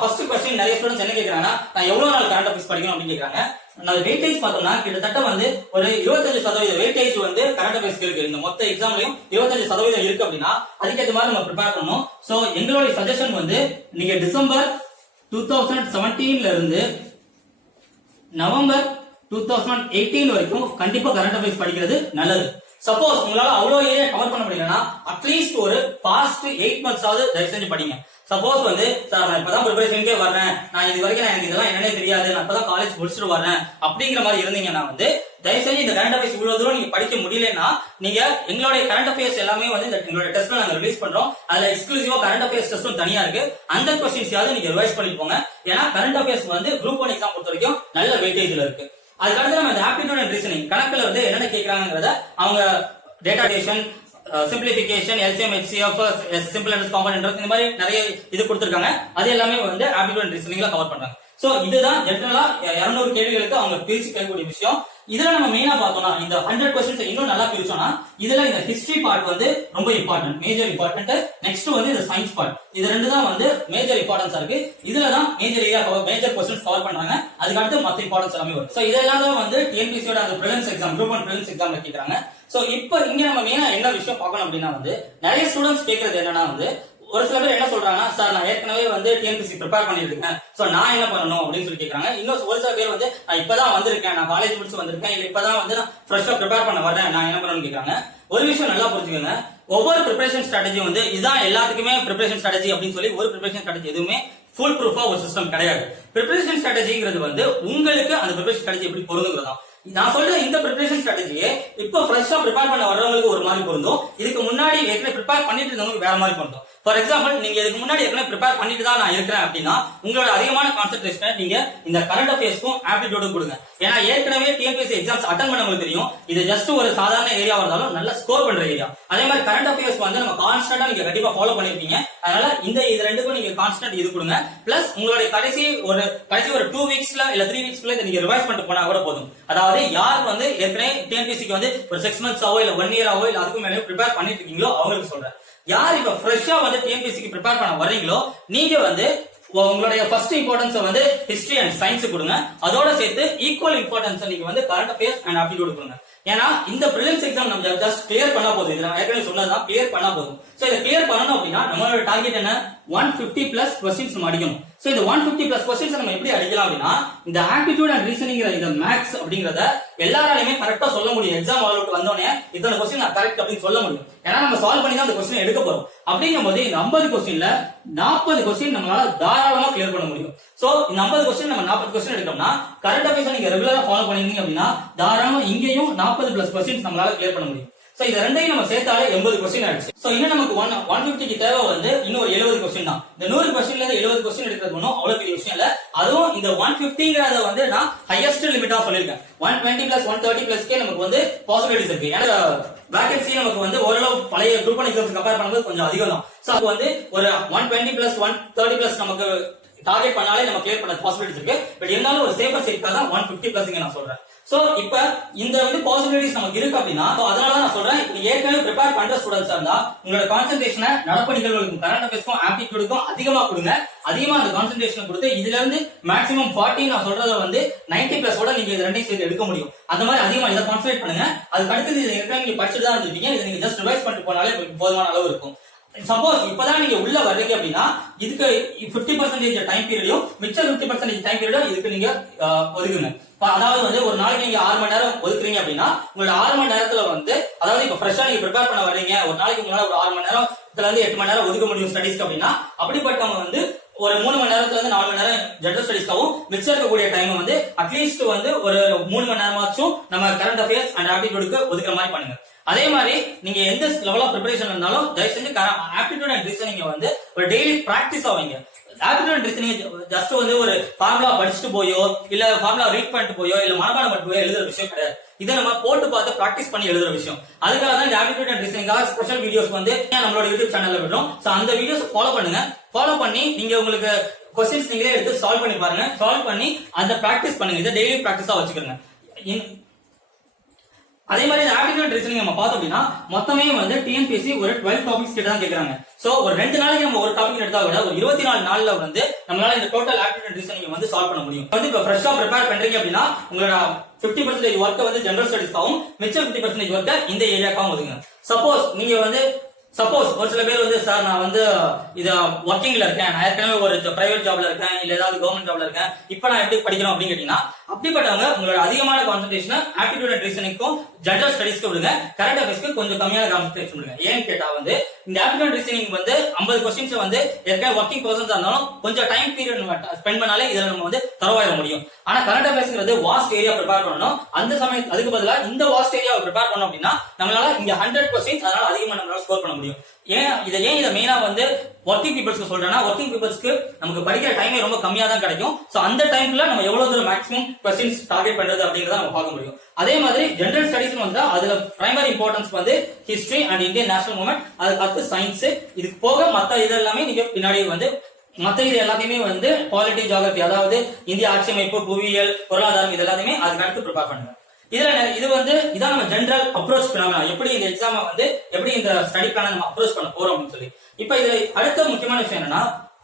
ஃபர்ஸ்ட் கொஸ்டின் நிறைய ஸ்டூடெண்ட்ஸ் என்ன கேக்குறாங்கன்னா நான் எவ்வளவு நாள் கரண்ட் அஃபேர்ஸ் படிக்கணும் அப்படின்னு கேக்குறாங்க. நான் வெயிட்டேஜ் பார்த்தோம்னா கிட்டத்தட்ட வந்து ஒரு 25% வெயிட்டேஜ் வந்து கரண்ட் அஃபேர்ஸ்க்கு இருக்கு. இந்த மொத்த எக்ஸாம்லயும் 25% இருக்கு அப்படின்னா அதுக்கேற்ற மாதிரி நம்ம ப்ரிப்பேர் பண்ணணும். சோ எங்களுடைய சஜஷன் வந்து நீங்க டிசம்பர் 2017ல இருந்து நவம்பர் 2018 வரைக்கும் கண்டிப்பா கரண்ட் அஃபேர்ஸ் படிக்கிறது நல்லது. சப்போஸ் உங்களால அவ்வளவு ஏரியா கவர் பண்ண முடியலன்னா அட்லீஸ்ட் ஒரு பாஸ்ட் 8 months ஆவது தயவு செஞ்சு படிங்க. சப்போஸ் வந்து சார் நான் இப்பதான் ப்ரிப்பரேஷனுக்கே வர்றேன், நான் இது வரைக்கும் எனக்கு இதெல்லாம் என்னன்னே தெரியாது, நான் இப்பதான் காலேஜ் முடிச்சுட்டு வர்றேன் அப்படிங்கிற மாதிரி இருந்தீங்கன்னா வந்து தயவு செஞ்சு இந்த கரண்ட் அஃபேர்ஸ் இவ்வளவு தூரம் நீங்க படிக்க முடியலன்னா நீங்க எங்களுடைய கரண்ட் அஃபேர்ஸ் எல்லாமே வந்து எங்களுடைய டெஸ்ட்ல நாங்க ரிலீஸ் பண்றோம். அதுல எக்ஸ்க்ளூசிவா கரண்ட் அஃபேர்ஸ் டெஸ்டும் தனியா இருக்கு. அந்த கொஸ்டின்ஸாவது நீங்க ரிவைஸ் பண்ணிப்போங்க. ஏன்னா கரண்ட் அஃபேர்ஸ் வந்து குரூப் 1 எக்ஸாம் பொறுத்த வரைக்கும் நல்ல வெயிட்டேஜ்ல இருக்கு. அதுக்கடுத்து நம்ம இந்த ஆப்டிடியூட் அண்ட் ரீசனிங் கணக்குல வந்து என்னென்ன கேட்கறாங்கிறத அவங்க டேட்டாடேஷன், simplification, LCM, HCF, simple and compound interest இந்த மாதிரி நிறைய இது கொடுத்திருக்காங்க. அது எல்லாமே வந்து ஆப்டிடியூட் அண்ட் ரீசனிங்ல கவர் பண்றாங்க. சோ இதுதான் ஜெனரலா 200 கேள்விகளுக்கு அவங்க பிரிச்சு கேட்கக்கூடிய விஷயம். இதுல நம்ம மெயினா பார்த்தோம்னா இந்த 100 கொஸ்டின்ஸ் இன்னும் நல்லா பிரிச்சோம்னா இதுல இந்த ஹிஸ்டரி பார்ட் வந்து ரொம்ப இம்பார்ட்டன்ட், மேஜர் இம்பார்ட்டன்ட். நெக்ஸ்ட் வந்து இந்த சயின்ஸ் பார்ட், இது ரெண்டு தான் வந்து மேஜர் இம்பார்ட்டன்ஸா இருக்கு. இதுல தான் மேஜர் கொஸ்டின்ஸ் கவர் பண்றாங்க. அதுக்கு அடுத்து மத்த இம்பார்ட்டன்ஸ் எல்லாமே வரும். சோ இதெல்லாம் தான் வந்து டிஎன்பிசியோட அந்த பிரிலிம்ஸ் எக்ஸாம், குரூப் 1 பிரிலிம்ஸ் எக்ஸாம்ல கேக்குறாங்க. சோ இப்போ இங்க நம்ம மெயினா என்ன விஷயம் பார்க்கணும் அப்படின்னா வந்து நிறைய ஸ்டூடெண்ட்ஸ் கேக்குறது என்னன்னா வந்து ஒரு சில பேர் என்ன சொல்றாங்கன்னா சார் நான் ஏற்கனவே வந்து டிஎன்பிசி ப்ரிப்பேர் பண்ணிட்டு இருக்கேன், சோ நான் என்ன பண்ணணும் அப்படின்னு சொல்லி கேக்குறாங்க. இன்னும் ஒரு சில பேர் வந்து நான் இப்பதான் வந்திருக்கேன், நான் காலேஜ் முடிச்சு வந்திருக்கேன், இல்ல இப்பதான் வந்து நான் ஃப்ரெஷ்ஷா ப்ரிப்பேர் பண்ண வர்றேன், நான் என்ன பண்ணணும்னு கேக்குறாங்க. ஒரு விஷயம் நல்லா புரிஞ்சுக்கோங்க, ஒவ்வொரு ப்ரிப்பரேஷன் ஸ்ட்ராட்டஜி வந்து இதுதான் எல்லாத்துக்குமே ப்ரிப்பரேஷன் ஸ்ட்ராட்டஜி அப்படின்னு சொல்லி ஒரு ப்ரிப்பரேஷன் ஸ்ட்ராட்டஜி எதுவுமே ஃபுல் ப்ரூஃபா ஒரு சிஸ்டம் கிடையாது. ப்ரிப்பரேஷன் ஸ்ட்ராட்டஜிங்கிறது வந்து உங்களுக்கு அந்த ப்ரிப்பரேஷன் ஸ்ட்ராட்டஜி எப்படி பொருந்துங்கிறதா. நான் சொல்ற இந்த ப்ரிப்பரேஷன் ஸ்ட்ராட்டஜியே இப்போ ஃப்ரெஷ்ஷா ப்ரிப்பேர் பண்ண வர்றவங்களுக்கு ஒரு மாதிரி பொருந்தும், இதுக்கு முன்னாடி ஏற்கனவே ப்ரிப்பேர் பண்ணிட்டு இருந்தவங்களுக்கு வேற மாதிரி பொருந்தும். ஃபார் எக்ஸாம்பிள் நீங்க இதுக்கு முன்னாடி ஏற்கனவே ப்ரிப்பேர் பண்ணிட்டு தான் நான் இருக்கிறேன் அப்படின்னா உங்களோட அதிகமான கான்சென்ட்ரேஷனை நீங்க இந்த கரண்ட் அஃபேர்ஸ்க்கும் ஆப்டிடியூடும் கொடுங்க. ஏன்னா ஏற்கனவே டிஎன்பிஎஸ்சி எக்ஸாம்ஸ் அட்டன் பண்ணவங்களுக்கு தெரியும் இது ஜஸ்ட் ஒரு சாதாரண ஏரியா இருந்தாலும் நல்ல ஸ்கோர் பண்ற ஏரியா. அதே மாதிரி கரண்ட் அஃபேர்ஸ் வந்து நம்ம கான்ஸ்டன்டா நீங்க கண்டிப்பா ஃபாலோ பண்ணிருக்கீங்க. அதனால இது ரெண்டுக்கும் நீங்க கான்ஸ்டன்ட் இது கொடுங்க. பிளஸ் உங்களுடைய கடைசி ஒரு 2 வீக்ஸ்ல இல்ல 3 வீக்ஸ்ல இதை நீங்க ரிவைஸ் பண்ணிட்டு போனா கூட போதும். அதாவது யார் வந்து ஏற்கனவே டிஎன்பிஎஸ்சிக்கு வந்து ஒரு 6 months ஆவோ இல்ல 1 year ஆவோ இல்ல அதுக்கு மேலே ப்ரிப்பேர் பண்ணிட்டு இருக்கீங்களோ அவங்களுக்கு சொல்றேன். யார் இப்ப ஃப்ரெஷ்ஷா வந்து டிஎன்பிஎஸ்சிக்கு ப்ரிப்பேர் பண்ண வர்றீங்களோ நீங்க வந்து உங்களுடைய ஃபர்ஸ்ட் இம்பார்ட்டன்ஸ் வந்து ஹிஸ்டரி அண்ட் சயின்ஸ் கொடுங்க. அதோட சேர்த்து ஈக்குவல் இம்பார்ட்டன்ஸ் நீங்க வந்து கரண்ட் அஃபேர்ஸ் அண்ட் ஆப்டிடியூட் கொடுங்க. ஏன்னா இந்த பிரிலிம்ஸ் எக்ஸாம் நம்ம ஜஸ்ட் கிளியர் பண்ணா போதும். இது நான் ஏற்கனவே சொன்னதுதான், கிளியர் பண்ணா போதும். சோ இதை கிளியர் பண்ணணும் அப்படின்னா நம்மளோட டார்கெட் என்ன, 150 பிளஸ் கொஸ்டின்ஸ் நம்ம அடிக்கணும். சோ இந்த 150 பிளஸ் கொஸ்டின்ஸ் நம்ம எப்படி அடிக்கலாம் அப்படின்னா இந்த ஆப்டிடியூட் அண்ட் ரீசனிங் இந்த மேக்ஸ் அப்படிங்கறத எல்லாராலையுமே கரெக்டா சொல்ல முடியும். எக்ஸாம் ஹால் விட்டு வந்தோடனே இத்தனை கொஸ்டின் நான் கரெக்ட் அப்படின்னு சொல்ல முடியும். ஏன்னா நம்ம சால்வ் பண்ணி தான் அந்த கொஸ்டின் எடுக்க போறோம். அப்படிங்கும் போது இந்த 50 கொஸ்டின்ல 40 கொஸ்டின் நம்மளால தாராளமா கிளியர் பண்ண முடியும். சோ இந்த 50 கொஸ்டின் நம்ம 40 கொஸ்டின் எடுத்தோம்னா கரண்ட் அஃபேர்ஸ் நீங்க ரெகுலரா ஃபாலோ பண்ணிருந்தீங்க அப்படின்னா தாராளமா இங்கேயும் 40 பிளஸ் கொஸ்டின்ஸ் நம்மளால கிளியர் பண்ண முடியும். சோ இது ரெண்டையும் நம்ம சேர்த்தாலே 80 கொஸ்டின் ஆயிடுச்சு. சோ இன்னும் நமக்கு 150க்கு தேவை வந்து இன்னும் ஒரு 70 கொஸ்டின் தான். இந்த 100 கொஸ்டின்ல இருந்து 70 கொஸ்டின் எடுக்கிறது ஒன்றும் அவ்வளவு பெரிய விஷயம் இல்ல. அதுவும் இந்த 150ங்கறத வந்து நான் ஹையஸ்ட் லிமிட்டா சொல்லிருக்கேன். 120 பிளஸ் 130 பிளஸ்க்கே நமக்கு வந்து பாசிபிலிட்டிஸ் இருக்கு. ஏன்னா வேகன்சி நமக்கு வந்து ஓரளவு பழைய குரூப் 1 எக்ஸாம்ஸ் கம்பேர் பண்ணும்போது கொஞ்சம் அதிகம் தான். சோ அது வந்து ஒரு 120 பிளஸ் 130 பிளஸ் நமக்கு டார்கெட் பண்ணாலே நம்ம கிளியர் பண்ண பாசிபிலிட்டிஸ் இருக்கு. பட் இருந்தாலும் ஒரு சேஃபர் சைடுக்காக தான் 150 பிளஸ்ங்க நான் சொல்றேன். சோ இப்ப இந்த வந்து பாசிபிலிட்டிஸ் நமக்கு இருக்கு அப்படின்னா அதனால நான் சொல்றேன் இப்ப ஏற்கனவே ப்ரிப்பேர் பண்ற ஸ்டூடெண்ட்ஸா இருந்தா உங்களோட கான்சென்ட்ரேஷனை நடப்பு நிகழ்வுகளுக்கும் கரண்ட் அஃபேர்ஸ்க்கும் ஆப்டிடியூடுக்கும் அதிகமா கொடுங்க. அதிகமா அந்த கான்சென்ட்ரேஷன் கொடுத்து இதுல இருந்து மேக்ஸிமம் 40 நான் சொல்றத வந்து 90 பிளஸ் ஓட நீங்க இது ரெண்டையும் சேர்த்து எடுக்க முடியும். அந்த மாதிரி அதிகமா இதை கான்சென்ட்ரேட் பண்ணுங்க. அதுக்கு அடுத்து இது ஏற்கனவே நீங்க படிச்சுட்டு தான் இருந்திருப்பீங்க. இதை நீங்க ஜஸ்ட் ரிவைஸ் பண்ணிட்டு போனாலே போதுமான அளவு இருக்கும். சப்போஸ் இப்பதான் நீங்க உள்ள வர்றீங்க அப்படின்னா இதுக்கு 50% டைம் பீரியடும் மிச்சம் 50% டைம் பீரியடும் இதுக்கு நீங்க ஒதுக்குங்க. அதாவது வந்து ஒரு நாளைக்கு நீங்க 6 மணி நேரம் ஒதுக்குறீங்க அப்படின்னா உங்களோட 6 மணி நேரத்துல வந்து அதாவது இப்ப ஃப்ரெஷ்ஷா நீங்க ப்ரிப்பேர் பண்ண வர்றீங்க ஒரு நாளைக்கு உங்களால ஒரு 6 மணி நேரம் இதுல இருந்து 8 மணி நேரம் ஒதுக்க முடியும் ஸ்டடிஸ்க்கு அப்படின்னா அப்படிப்பட்டவங்க வந்து ஒரு 3 மணி நேரத்துல இருந்து 4 மணி நேரம் ஜெனரல் ஸ்டடிஸ்க்காகவும் மிச்சம் இருக்கக்கூடிய டைம் வந்து அட்லீஸ்ட் வந்து ஒரு 3 மணி நேரமாச்சும் நம்ம கரண்ட் அஃபேர்ஸ் அண்ட் ஆப்டிடியூடுக்கு ஒதுக்குற மாதிரி பண்ணுங்க. அதே மாதிரி நீங்க எந்த லெவல் ஆஃப் ப்ரிப்பரேஷன் இருந்தாலும் தயவு செஞ்சு ஆப்டிடியூட் அண்ட் ரீசனிங் வந்து ஒரு டெய்லி பிராக்டிஸ் ஆவீங்க. ஆப்டிடியூட் ரீசனிங் ஜஸ்ட் வந்து ஒரு ஃபார்முலா படிச்சுட்டு போயோ இல்ல ஃபார்முலா ரீட் பண்ணிட்டு போயோ இல்ல மனப்பாடம் பண்ணிட்டு போயோ எழுதுற விஷயம் கிடையாது. இதை நம்ம போட்டு பார்த்து பிராக்டிஸ் பண்ணி எழுதுற விஷயம். அதுக்காக தான் இந்த ஆப்டிடியூட் அண்ட் ரீசனிங்காக ஸ்பெஷல் வீடியோஸ் வந்து நம்மளோட யூடியூப் சேனல்ல விடுறோம். சோ அந்த வீடியோஸ் ஃபாலோ பண்ணுங்க. ஃபாலோ பண்ணி நீங்க உங்களுக்கு கொஸ்டின்ஸ் நீங்களே எடுத்து சால்வ் பண்ணி பாருங்க. சால்வ் பண்ணி அந்த பிராக்டிஸ் பண்ணுங்க. இதை டெய்லி பிராக்டிஸா வச்சுக்கோங்க. அதே மாதிரி ஆப்டிடியூட் ரீசனிங் நம்ம பார்த்தோம் அப்படின்னா மொத்தமே வந்து டிஎன்பிஎஸ்சி ஒரு 12 டாபிக்ஸ் கிட்ட தான் கேக்குறாங்க. சோ ஒரு 2 நாளைக்கு நம்ம ஒரு டாபிக் எடுத்தா கூட ஒரு 24 நாள்ல வந்து நம்மளால இந்த டோட்டல் ஆப்டிடியூட் ரீசனிங் வந்து சால்வ் பண்ண முடியும். வந்து இப்ப ஃப்ரெஷ்ஷா ப்ரிப்பேர் பண்றீங்க அப்படின்னா உங்களோட 50% ஒர்க்க வந்து ஜெனரல் ஸ்டடீஸ்க்காகவும் மிச்சம் 50% ஒர்க்க இந்த ஏரியாக்காகவும் ஒதுங்க. சப்போஸ் ஒரு சில பேர் வந்து சார் நான் வந்து இத ஒர்க்கிங்ல இருக்கேன், நான் ஏற்கனவே ஒரு பிரைவேட் ஜாப்ல இருக்கேன் இல்ல ஏதாவது கவர்மெண்ட் ஜாப்ல இருக்கேன், இப்ப நான் எப்படி படிக்கணும் அப்படின்னு கேட்டீங்கன்னா அப்படிப்பட்டவங்க உங்களோட அதிகமான கான்சென்ட்ரேஷன் ஆப்டிடியூட் அண்ட் ரீசனிங்க்கும் ஜெனரல் ஸ்டடீஸ்க்கு விடுங்க. கரண்ட் அஃபேர்ஸ்க்கு கொஞ்சம் கம்மியான கான்சென்ட்ரேஷன் விடுங்க. ஏன்னு கேட்டா வந்து இந்த ஆப்டிடியூட் ரீசனிங் வந்து 50 கொஸ்டின்ஸ் வந்து ஏற்கனவே ஒர்க்கிங் பர்சன்ஸ் இருந்தாலும் கொஞ்சம் டைம் பீரியட் ஸ்பெண்ட் பண்ணாலே இதுல நம்ம வந்து தரவாயிட முடியும். ஆனா கரண்ட் அஃபேர்ஸ்ங்கிறது வாஸ்ட் ஏரியா ப்ரிப்பேர் பண்ணணும். அந்த சமயம் அதுக்கு பதிலா இந்த வாஸ்ட் ஏரியாவை ப்ரிப்பேர் பண்ணோம் அப்படின்னா நம்மளால இங்க 100 கொஸ்டின்ஸ் அதனால அதிகமா நம்மளால ஸ்கோர் பண்ண முடியும். ஏன் இதை மெயினா வந்து ஒர்க்கிங் பீப்புள்ஸ்க்கு சொல்றேன்னா ஒர்க்கிங் பீப்புள்ஸ்க்கு நமக்கு படிக்கிற டைமே ரொம்ப கம்மியா தான் கிடைக்கும். சோ அந்த டைம்ல நம்ம எவ்வளவு தூரம் மேக்ஸிமம் கொஸ்டின்ஸ் டார்கெட் பண்றது அப்படிங்கறத நம்ம பார்க்க முடியும். அதே மாதிரி ஜெனரல் ஸ்டடீஸ் வந்தா அதுல பிரைமரி இம்பார்ட்டன்ஸ் வந்து history and Indian national movement, அதுக்கு அடுத்து சயின்ஸ், இதுக்கு போக மத்த இது எல்லாமே நீங்க பின்னாடி வந்து மத்த இது எல்லாத்தையுமே வந்து பாலிட்டி, ஜியோகிராஃபி, அதாவது இந்திய ஆட்சி அமைப்பு, புவியியல், பொருளாதாரம், இது எல்லாத்தையுமே அதுக்கு அடுத்து ப்ரிப்பேர் பண்ணுங்க. இது வந்து இதான் நம்ம ஜெனரல் அப்ரோச் பண்ணலாம், எப்படி இந்த எக்ஸாமை வந்து எப்படி இந்த ஸ்டடி பிளான நம்ம அப்ரோச் பண்ண போறோம் அப்படின்னு சொல்லி. இப்ப இது அடுத்த முக்கியமான விஷயம் என்னன்னா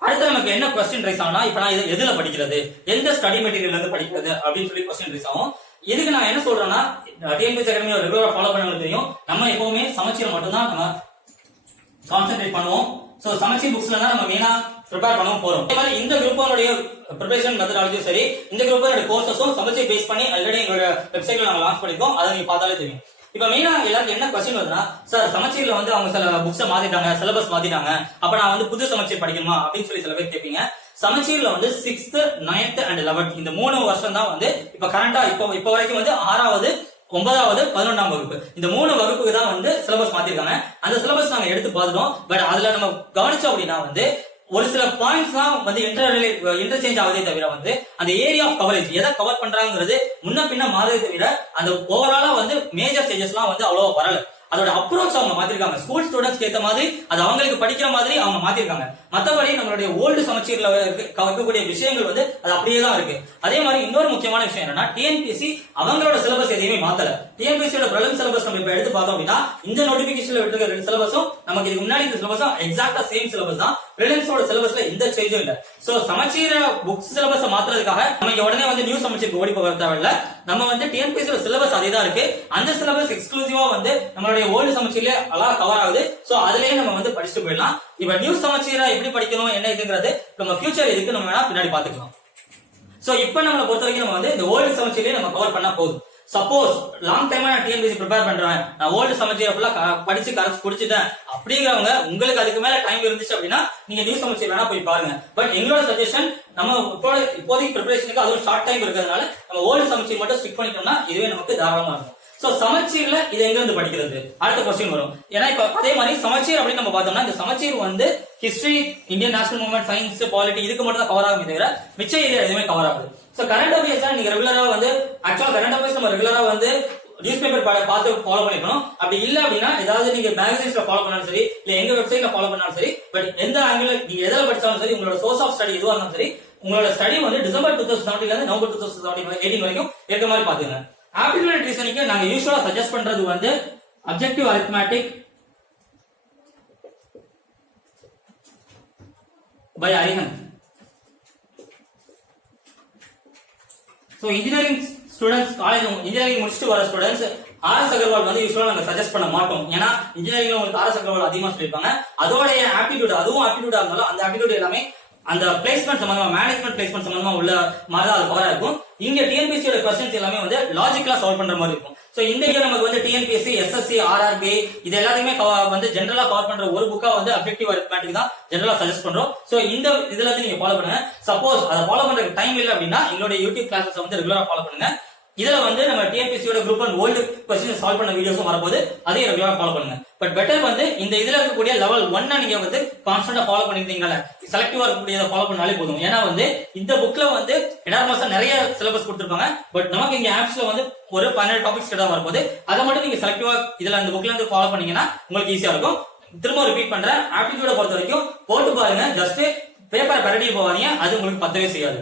அடுத்து நமக்கு என்ன கொஸ்டின் ரைஸ் ஆகும்னா இப்ப நான் எதுல படிக்கிறது, எந்த ஸ்டடி மெட்டீரியல் வந்து படிக்கிறது அப்படின்னு சொல்லி கொஸ்டின் ரைஸ் ஆகும். இதுக்கு நான் என்ன சொல்றேன்னா டிஎன்பிஎஸ்சி அகாடமி ரெகுலரா ஃபாலோ பண்ணவங்களுக்கு தெரியும், நம்ம எப்பவுமே சமச்சீர் மட்டும்தான் நம்ம கான்சென்ட்ரேட் பண்ணுவோம். சோ சமச்சீர் புக்ஸ்ல தான் நம்ம மெயினா ப்ரிப்பேர் பண்ண போறோம். அதே மாதிரி இந்த குரூப்போட ப்ரிப்பரேஷன் மெத்தடாலஜியும் சரி, இந்த குரூப்போட கோர்சஸும் சமச்சீர் பேஸ் பண்ணி ஆல்ரெடி எங்களோட வெப்சைட்ல நாங்க லான்ச் பண்ணிருக்கோம். அதை நீங்க பார்த்தாலே தெரியும். இப்ப மெயினா எல்லாருக்கும் என்ன கொஸ்டின் வருதுன்னா சார் சமச்சீர்ல வந்து அவங்க சில புக்ஸை மாத்திட்டாங்க, சிலபஸ் மாத்திட்டாங்க, அப்ப நான் வந்து புது சமச்சீர் படிக்கணுமா அப்படின்னு சொல்லி சில பேர் கேட்பீங்க. சமச்சீர்ல வந்து 6th, 9th and 11th இந்த 3 வருஷம் தான் வந்து இப்ப கரண்டா இப்ப வரைக்கும் வந்து 6வது, 9வது, 11ஆம் வகுப்பு இந்த 3 வகுப்புக்கு தான் வந்து சிலபஸ் மாத்திருக்காங்க. அந்த சிலபஸ் நாங்க எடுத்து பார்த்துட்டோம். பட் அதுல நம்ம கவனிச்சோம் அப்படின்னா வந்து ஒரு சில பாயிண்ட்ஸ் தான் வந்து இன்டர்சேஞ்ச் ஆகுதே தவிர வந்து அந்த ஏரியா ஆஃப் கவரேஜ் எதை கவர் பண்றாங்கிறது முன்ன பின்ன மாறதே தவிர அந்த ஓவராலா வந்து மேஜர் சேஞ்சஸ் எல்லாம் வந்து அவ்வளவா வரல. அதோட அப்ரோச் அவங்க மாத்திருக்காங்க. ஸ்கூல் ஸ்டூடெண்ட்ஸ்க்கு ஏத்த மாதிரி அது அவங்களுக்கு படிக்கிற மாதிரி அவங்க மாத்திருக்காங்க. மத்தபடி நம்மளுடைய ஓல்டு சமச்சீர்ல இருக்கக்கூடிய விஷயங்கள் வந்து அது அப்படியே தான் இருக்கு. அதே மாதிரி இன்னொரு முக்கியமான விஷயம் என்னன்னா டிஎன்பிஎஸ்சி அவங்களோட சிலபஸ் எதையுமே மாத்தல. டிஎன்பிஎஸ்சியோட ப்ரிலிம்ஸ் சிலபஸ் நம்ம இப்ப எடுத்து பார்த்தோம் அப்படின்னா இந்த நோட்டிபிகேஷன்ல விட்டுருக்க 2 சிலபஸும் நமக்கு இதுக்கு முன்னாடி இந்த சிலபஸும் எக்ஸாக்டா சேம் சிலபஸ் தான். ப்ரிலிம்ஸோட சிலபஸ்ல எந்த சேஞ்சும் இல்ல. சோ சமச்சீர புக்ஸ் சிலபஸ் மாத்துறதுக்காக நம்ம உடனே வந்து நியூ சமச்சீருக்கு ஓடி போக தேவையில்ல. நம்ம வந்து டிஎன்பிஎஸ்சியோட சிலபஸ் அதே தான் இருக்கு. அந்த சிலபஸ் எக்ஸ்க்ளூசிவா வந்து நம்மளுடைய ஓல்டு சமச்சீர்ல அழகா கவர் ஆகுது. சோ அதுலயே நம்ம வந்து படிச்சுட்டு போயிடலாம். இப்ப நியூ சமச்சீரா எப்படி படிக்கணும் என்ன இதுங்கிறது நம்ம ஃபியூச்சர் இதுக்கு நம்ம வேணா பின்னாடி பாத்துக்கலாம். சோ இப்ப நம்மளை பொறுத்த வரைக்கும் நம்ம வந்து இந்த ஓல்டு சமச்சீரே நம்ம கவர் பண்ணா போதும். சப்போஸ் லாங் டைமா நான் டிஎன்பிஎஸ்சி ப்ரிப்பேர் பண்றேன், நான் ஓல்டு சமச்சீரை ஃபுல்லா படிச்சு கரைச்சு குடிச்சிட்டேன் அப்படிங்கிறவங்க உங்களுக்கு அதுக்கு மேல டைம் இருந்துச்சு அப்படின்னா நீங்க நியூ சமச்சீர் வேணா போய் பாருங்க. பட் எங்களோட சஜஷன் நம்ம இப்போதைக்கு ப்ரிப்பரேஷனுக்கு அதுவும் ஷார்ட் டைம் இருக்கிறதுனால நம்ம ஓல்டு சமச்சீர் மட்டும் ஸ்டிக் பண்ணிட்டோம்னா இதுவே நமக்கு தாராளமா இருக்கும். சோ சமச்சீர்ல இது எங்க இருந்து படிக்கிறது அடுத்த கொஸ்டின் வரும். ஏன்னா இப்ப அதே மாதிரி சமச்சீர் அப்படின்னு நம்ம பார்த்தோம்னா இந்த சமச்சீர் வந்து history, Indian national movement, science, polity இதுக்கு மட்டும் தான் கவர் ஆகும் தவிர மிச்ச ஏரியா எதுவுமே கவர் ஆகுது. சோ கரண்ட் அஃபேர்ஸ் நீங்க ரெகுலரா வந்து ஆக்சுவலா கரண்ட் அஃபேர்ஸ் நம்ம ரெகுலரா வந்து நியூஸ் பேப்பர் பார்த்து ஃபாலோ பண்ணிக்கணும். அப்படி இல்ல அப்படின்னா ஏதாவது நீங்க மேகசின்ஸ்ல ஃபாலோ பண்ணாலும் சரி இல்ல எங்க வெப்சைட்ல ஃபாலோ பண்ணாலும் சரி, பட் எந்த ஆங்கிள் நீங்க எதில் படிச்சாலும் சரி உங்களோட சோர்ஸ் ஆஃப் ஸ்டடி எதுவா இருந்தாலும் சரி உங்களோட ஸ்டடி வந்து டிசம்பர் 2017 இருந்து நவம்பர் 2018 வரைக்கும் இருக்க மாதிரி பாத்துங்க. ஆப்டிடியூட் ரீசனிங்க்கு நாங்க யூசுவலா சஜஸ்ட் பண்றது வந்து objective arithmetic by Arihant. So engineering students, college engineering முடிச்சுட்டு வர ஸ்டூடெண்ட்ஸ் ஆர்எஸ் அகர்வால் வந்து யூசுவலா நாங்க சஜஸ்ட் பண்ண மாட்டோம். ஏன்னா இன்ஜினியரிங்ல உங்களுக்கு ஆர்எஸ் அகர்வால் அதிகமா சொல்லிருப்பாங்க. அதோட ஆப்டிடியூட் அதுவும் ஆப்டிடியூடா இருந்தாலும் அந்த ஆப்டிடியூட் எல்லாமே அந்த பிளேஸ்மெண்ட் சம்பந்தமா மேனேஜ்மெண்ட் பிளேஸ்மெண்ட் சம்பந்தமா உள்ள மாதிரி தான் அது கவரா இருக்கும். இங்க டிஎன்பிஎஸ்சியோட क्वेश्चंस எல்லாமே வந்து லாஜிக்கலா சால்வ் பண்ற மாதிரி இருக்கும். சோ இந்த இயர் நமக்கு வந்து டிஎன்பிஎஸ்சி, எஸ்எஸ்சி, ஆர்ஆர்பி இது எல்லாத்தையுமே வந்து ஜெனரலா கவர் பண்ற ஒரு புக்கா வந்து அப்ஜெக்டிவ் அரித்மெட்டிக் தான் ஜெனரலா சஜஸ்ட் பண்றோம். சோ இந்த இதுல இருந்து நீங்க ஃபாலோ பண்ணுங்க. சப்போஸ் அதை ஃபாலோ பண்றதுக்கு டைம் இல்ல அப்படின்னா எங்களுடைய யூடியூப் கிளாஸஸ் வந்து ரெகுலரா ஃபாலோ பண்ணுங்க. இதுல வந்து நம்ம டிஎன்பிஎஸ்சியோட group and old question solve பண்ண வீடியோஸும் வரப்போது அதையும் ரெகுலரா ஃபாலோ பண்ணுங்க. பட் பெட்டர் வந்து இந்த இதுல இருக்கக்கூடிய லெவல் 1 நீங்க வந்து கான்ஸ்டன்டா ஃபாலோ பண்ணிருந்தீங்கனால செலக்டிவா இருக்கக்கூடியதை ஃபாலோ பண்ணாலே போதும். ஏன்னா வந்து இந்த புக்ல வந்து எனார்மஸா நிறைய சிலபஸ் கொடுத்திருப்பாங்க. பட் நமக்கு இங்க ஆப்ஸ்ல வந்து ஒரு 12 டாபிக்ஸ் கிட்ட வரும்போது அதை மட்டும் நீங்க செலக்டிவா இதுல அந்த புக்ல இருந்து ஃபாலோ பண்ணீங்கன்னா உங்களுக்கு ஈஸியா இருக்கும். திரும்ப ரிப்பீட் பண்றேன், ஆப்டிடியூட பொறுத்த வரைக்கும் போட்டு பாருங்க, ஜஸ்ட் பேப்பர் பரடி போவாதீங்க, அது உங்களுக்கு பத்தவே செய்யாது.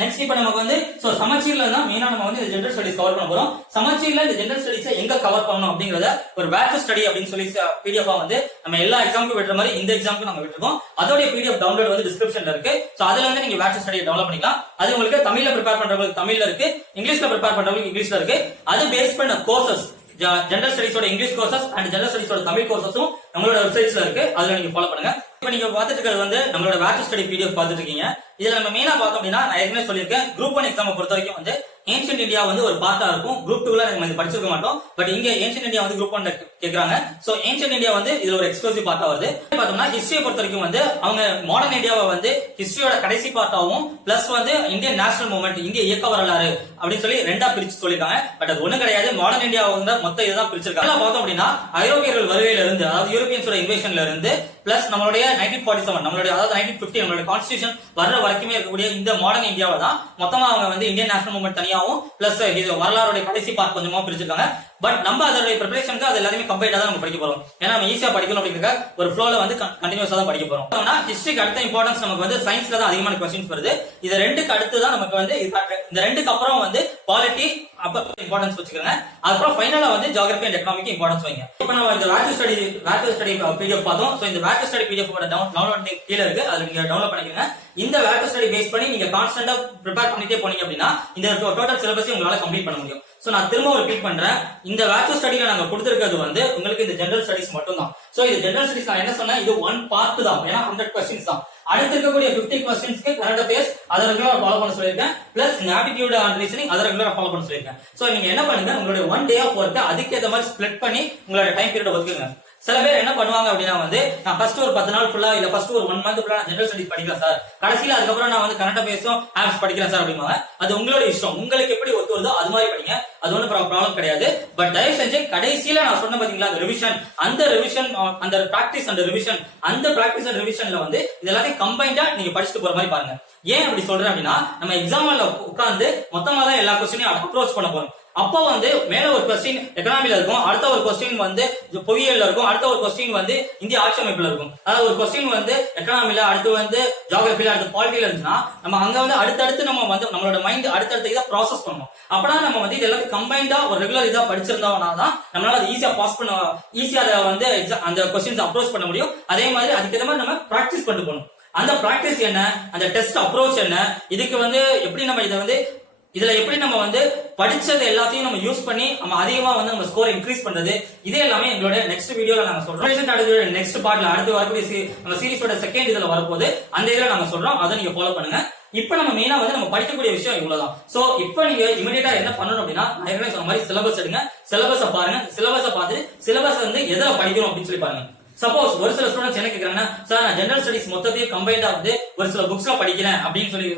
நெக்ஸ்ட் இப்ப நமக்கு வந்து சமச்சீர்ல தான் மெயினா நம்ம வந்து இந்த ஜெனரல் ஸ்டடிஸ் கவர் பண்ண போறோம். சமச்சீர்ல இந்த ஜெனரல் ஸ்டடிஸ் எங்க கவர் பண்ணணும் அப்படிங்கறத ஒரு பேட்ச் ஸ்டடி அப்படின்னு சொல்லி பிடிஎஃப் வந்து நம்ம எல்லா எக்ஸாமுக்கும் விடுற மாதிரி இந்த எக்ஸாமுக்கு நம்ம விட்டுருக்கோம். அதோட பிடிஎஃப் டவுன்லோட் வந்து டிஸ்கிரிப்ஷன்ல இருக்கு. சோ அதுல வந்து நீங்க பேட்ச் ஸ்டடி டவுன்லோட் பண்ணிக்கலாம். அது உங்களுக்கு தமிழ்ல ப்ரிப்பேர் பண்றவங்களுக்கு தமிழ்ல இருக்கு, இங்கிலீஷ்ல ப்ரிப்பேர் பண்றவங்களுக்கு இங்கிலீஷ்ல இருக்கு. அது பேஸ் பண்ண கோர்சஸ் ஜெனரல் ஸ்டடிஸோட இங்கிலீஷ் கோர்சஸ் அண்ட் ஜெனரல் ஸ்டடிஸோட தமிழ் கோர்சஸும் நம்மளோட வெப்சைட்ஸ்ல இருக்கு. அதுல நீங்க ஃபாலோ பண்ணுங்க. இப்ப நீங்க பாத்துட்டு இருக்கிறது வந்து நம்மளோட பேட்ச் ஸ்டடி பிடிஎஃப் பாத்துட்டு இருக்கீங்க. இதுல நம்ம மெயினா பார்த்தோம் அப்படின்னா நான் ஏற்கனவே சொல்லியிருக்கேன், குரூப் 1 எக்ஸாம் பொறுத்த வரைக்கும் வந்து ஏன்ஷியன்ட் இந்தியா வந்து ஒரு பார்ட்டா இருக்கும். குரூப் 2ல நம்ம படிச்சிருக்க மாட்டோம். பட் இங்க ஏன்ஷியன்ட் இந்தியா வந்து குரூப் 1ல கேக்குறாங்க. சோ ஏன்ஷியன்ட் இந்தியா வந்து இதுல ஒரு எக்ஸ்க்ளூசிவ் பார்ட்டா வருது. பார்த்தோம்னா ஹிஸ்டரியை பொறுத்த வரைக்கும் வந்து அவங்க மாடர்ன் இந்தியாவை வந்து ஹிஸ்டரியோட கடைசி பார்ட்டாவும் பிளஸ் வந்து இந்தியன் நேஷனல் மூவ்மெண்ட், இந்திய இயக்க வரலாறு அப்படின்னு சொல்லி ரெண்டா பிரிச்சு சொல்லிருக்காங்க. பட் அது ஒண்ணு கிடையாது, மாடர்ன் இந்தியா வந்து மொத்த இதுதான் பிரிச்சிருக்காங்க. பார்த்தோம் அப்படின்னா ஐரோப்பியர்கள் வருகையில இருந்து, அதாவது யூரோப்பியன்ஸோட இன்வேஷன்ல இருந்து பிளஸ் நம்மளுடைய 1947 நம்மளுடைய அதாவது 1950 நம்மளுடைய கான்ஸ்டிடியூஷன் வர்ற வரைக்குமே இருக்கக்கூடிய இந்த மாடர்ன் இந்தியாவை தான் மொத்தமா அவங்க வந்து இந்தியன் நேஷனல் மூவ்மெண்ட் தனியாவும் பிளஸ் வரலாறுடைய கடைசி பார்ட் கொஞ்சமா பிரிச்சிருக்காங்க. பட் நம்ம அதோட ப்ரிப்பரேஷனுக்கு அது எல்லாமே கம்பைண்டா தான் நம்ம படிக்க போறோம். ஏன்னா நம்ம ஈஸியா படிக்கணும் அப்படிங்கிற ஒரு ஃப்ளோல வந்து கண்டினியூஸா தான் படிக்க போறோம். ஆனா ஹிஸ்டரிக்கு அடுத்த இம்பார்ட்டன்ஸ் நமக்கு வந்து சயின்ஸ்ல தான் அதிகமான क्वेश्चंस வருது. இது ரெண்டுக்கு அடுத்து தான் நமக்கு வந்து இந்த ரெண்டுக்கு அப்புறம் வந்து பாலிட்டி அப்ப இம்பார்ட்டன்ஸ் வச்சுக்கோங்க. அப்புறம் ஃபைனலா வந்து ஜியோகிராஃபி அண்ட் எகனாமிக் இம்பார்ட்டன்ஸ் வைங்க. இப்போ நம்ம இந்த வேல்யூ ஸ்டடி பிடிஎஃப் பார்த்தோம். சோ இந்த வேல்யூ ஸ்டடி பிடிஎஃப் டவுன்லோட் கீழ இருக்கு, அதுல நீங்க டவுன்லோட் பண்ணிக்கோங்க. இந்த வேல்யூ ஸ்டடி பேஸ் பண்ணி நீங்க கான்ஸ்டன்டா ப்ரிப்பேர் பண்ணிட்டே போனீங்க அப்படின்னா இந்த டோட்டல் சிலபஸை உங்களால கம்ப்ளீட் பண்ண முடியும். சோ நான் திரும்ப ரிப்பீட் பண்றேன், இந்த வேல்யூ ஸ்டடில நாங்க கொடுத்திருக்கிறது வந்து உங்களுக்கு இந்த ஜெனரல் ஸ்டடிஸ் மட்டும் தான். சோ இது ஜெனரல் ஸ்டடிஸ் நான் என்ன சொன்னேன், இது 1 பார்ட் தான். ஏன்னா 100 क्वेश्चंस தான். அடுத்து இருக்கக்கூடிய 50 क्वेश्चंसக்கு கரண்ட் அஃபேர்ஸ் அதை ரெகுலரா ஃபாலோ பண்ண சொல்லிருக்கேன். பிளஸ் ஆப்டிட்யூட் அண்ட் ரீசனிங் அதை ரெகுலரா ஃபாலோ பண்ண சொல்லிருக்கேன். சோ நீங்க என்ன பண்ணுங்க, உங்களுடைய 1 டே ஆஃப் வொர்க் அதுக்கு ஏத்த மாதிரி ஸ்ப்ளிட் பண்ணி உங்களோட டைம் பீரியட் ஒதுக்குங்க. சில பேர் என்ன பண்ணுவாங்க அப்படின்னா வந்து நான் ஃபர்ஸ்ட் ஒரு 10 நாள் ஃபுல்லா இல்ல ஃபர்ஸ்ட் ஒரு 1 மந்த் ஃபுல்லா நான் ஜெனரல் ஸ்டடிஸ் படிக்கிறேன் சார், கடைசியில அதுக்கப்புறம் நான் வந்து கரண்ட் அஃபேர்ஸும் ஆப்ஸ் படிக்கிறேன் சார் அப்படிம்பாங்க. அது உங்களோட இஷ்டம், உங்களுக்கு எப்படி ஒத்து வருதோ அது மாதிரி படிங்க, அது ஒன்றும் ப்ராப்ளம் கிடையாது. பட் தயவு செஞ்சு கடைசியில நான் சொன்ன பாத்தீங்களா அந்த ரிவிஷன், அந்த பிராக்டிஸ் அண்ட் ரிவிஷன், அந்த பிராக்டிஸ் அண்ட் ரிவிஷன்ல வந்து இது எல்லாத்தையும் கம்பைண்டா நீங்க படிச்சுட்டு போற மாதிரி பாருங்க. ஏன் அப்படி சொல்றேன் அப்படின்னா நம்ம எக்ஸாம்ல உட்கார்ந்து மொத்தமா தான் எல்லா கொஸ்டினையும் அப்ரோச் பண்ண போறோம். அப்போ வந்து மேல ஒரு கொஸ்டின் எக்கனாமில இருக்கும், அடுத்த ஒரு கொஸ்டின் வந்து பொறியியல்ல இருக்கும், அடுத்த ஒரு கொஸ்டின் வந்து இந்திய ஆட்சி அமைப்புல இருக்கும். அதாவது ஒரு கொஸ்டின் வந்து எக்கனாமில, அடுத்து வந்து ஜியோகிராஃபில, அடுத்து பாலிட்டில இருந்துச்சுன்னா நம்ம அங்க வந்து அடுத்தடுத்து நம்ம வந்து நம்மளோட மைண்ட் அடுத்தடுத்து இதை ப்ராசஸ் பண்ணுவோம். அப்பதான் நம்ம வந்து இது எல்லாத்தையும் கம்பைண்டா ஒரு ரெகுலர் இதா படிச்சிருந்தோம்னா தான் நம்மளால அதை ஈஸியா பாஸ் பண்ண, ஈஸியா அதை வந்து அந்த கொஸ்டின்ஸ் அப்ரோச் பண்ண முடியும். அதே மாதிரி அதுக்கு ஏற்ற மாதிரி நம்ம பிராக்டிஸ் பண்ணிட்டு போகணும். அந்த பிராக்டிஸ் என்ன, அந்த டெஸ்ட் அப்ரோச் என்ன, இதுக்கு வந்து எப்படி நம்ம இதை வந்து இதுல எப்படி நம்ம வந்து படிச்சது எல்லாத்தையும் நம்ம யூஸ் பண்ணி நம்ம அதிகமா வந்து நம்ம ஸ்கோர் இன்க்ரீஸ் பண்றது, இதே எல்லாமே எங்களோட நெக்ஸ்ட் வீடியோல நாங்க சொல்றோம். நெக்ஸ்ட் பார்ட்ல அடுத்து வரக்கூடிய நம்ம சீரிஸோட செகண்ட் இதுல வரப்போது அந்த இதுல நாங்க சொல்றோம், அதை நீங்க ஃபாலோ பண்ணுங்க. இப்ப நம்ம மெயினா வந்து நம்ம படிக்கக்கூடிய விஷயம் இவ்வளவுதான். சோ இப்ப நீங்க இமிடியேட்டா என்ன பண்ணணும் அப்படின்னா நான் ஏற்கனவே சொன்ன மாதிரி சிலபஸ் எடுங்க, சிலபஸை பாருங்க, சிலபஸை பார்த்து சிலபஸ் வந்து எதுல படிக்கணும் அப்படின்னு சொல்லி பாருங்க. சப்போஸ் ஒரு சில ஸ்டூடெண்ட்ஸ் என்ன கேக்குறாங்கன்னா சார் நான் ஜெனரல் ஸ்டடிஸ் மொத்தத்தையும் கம்பைண்டா வந்து ஒரு சில புக்ஸ்ல படிக்கிறேன் அப்படின்னு சொல்லி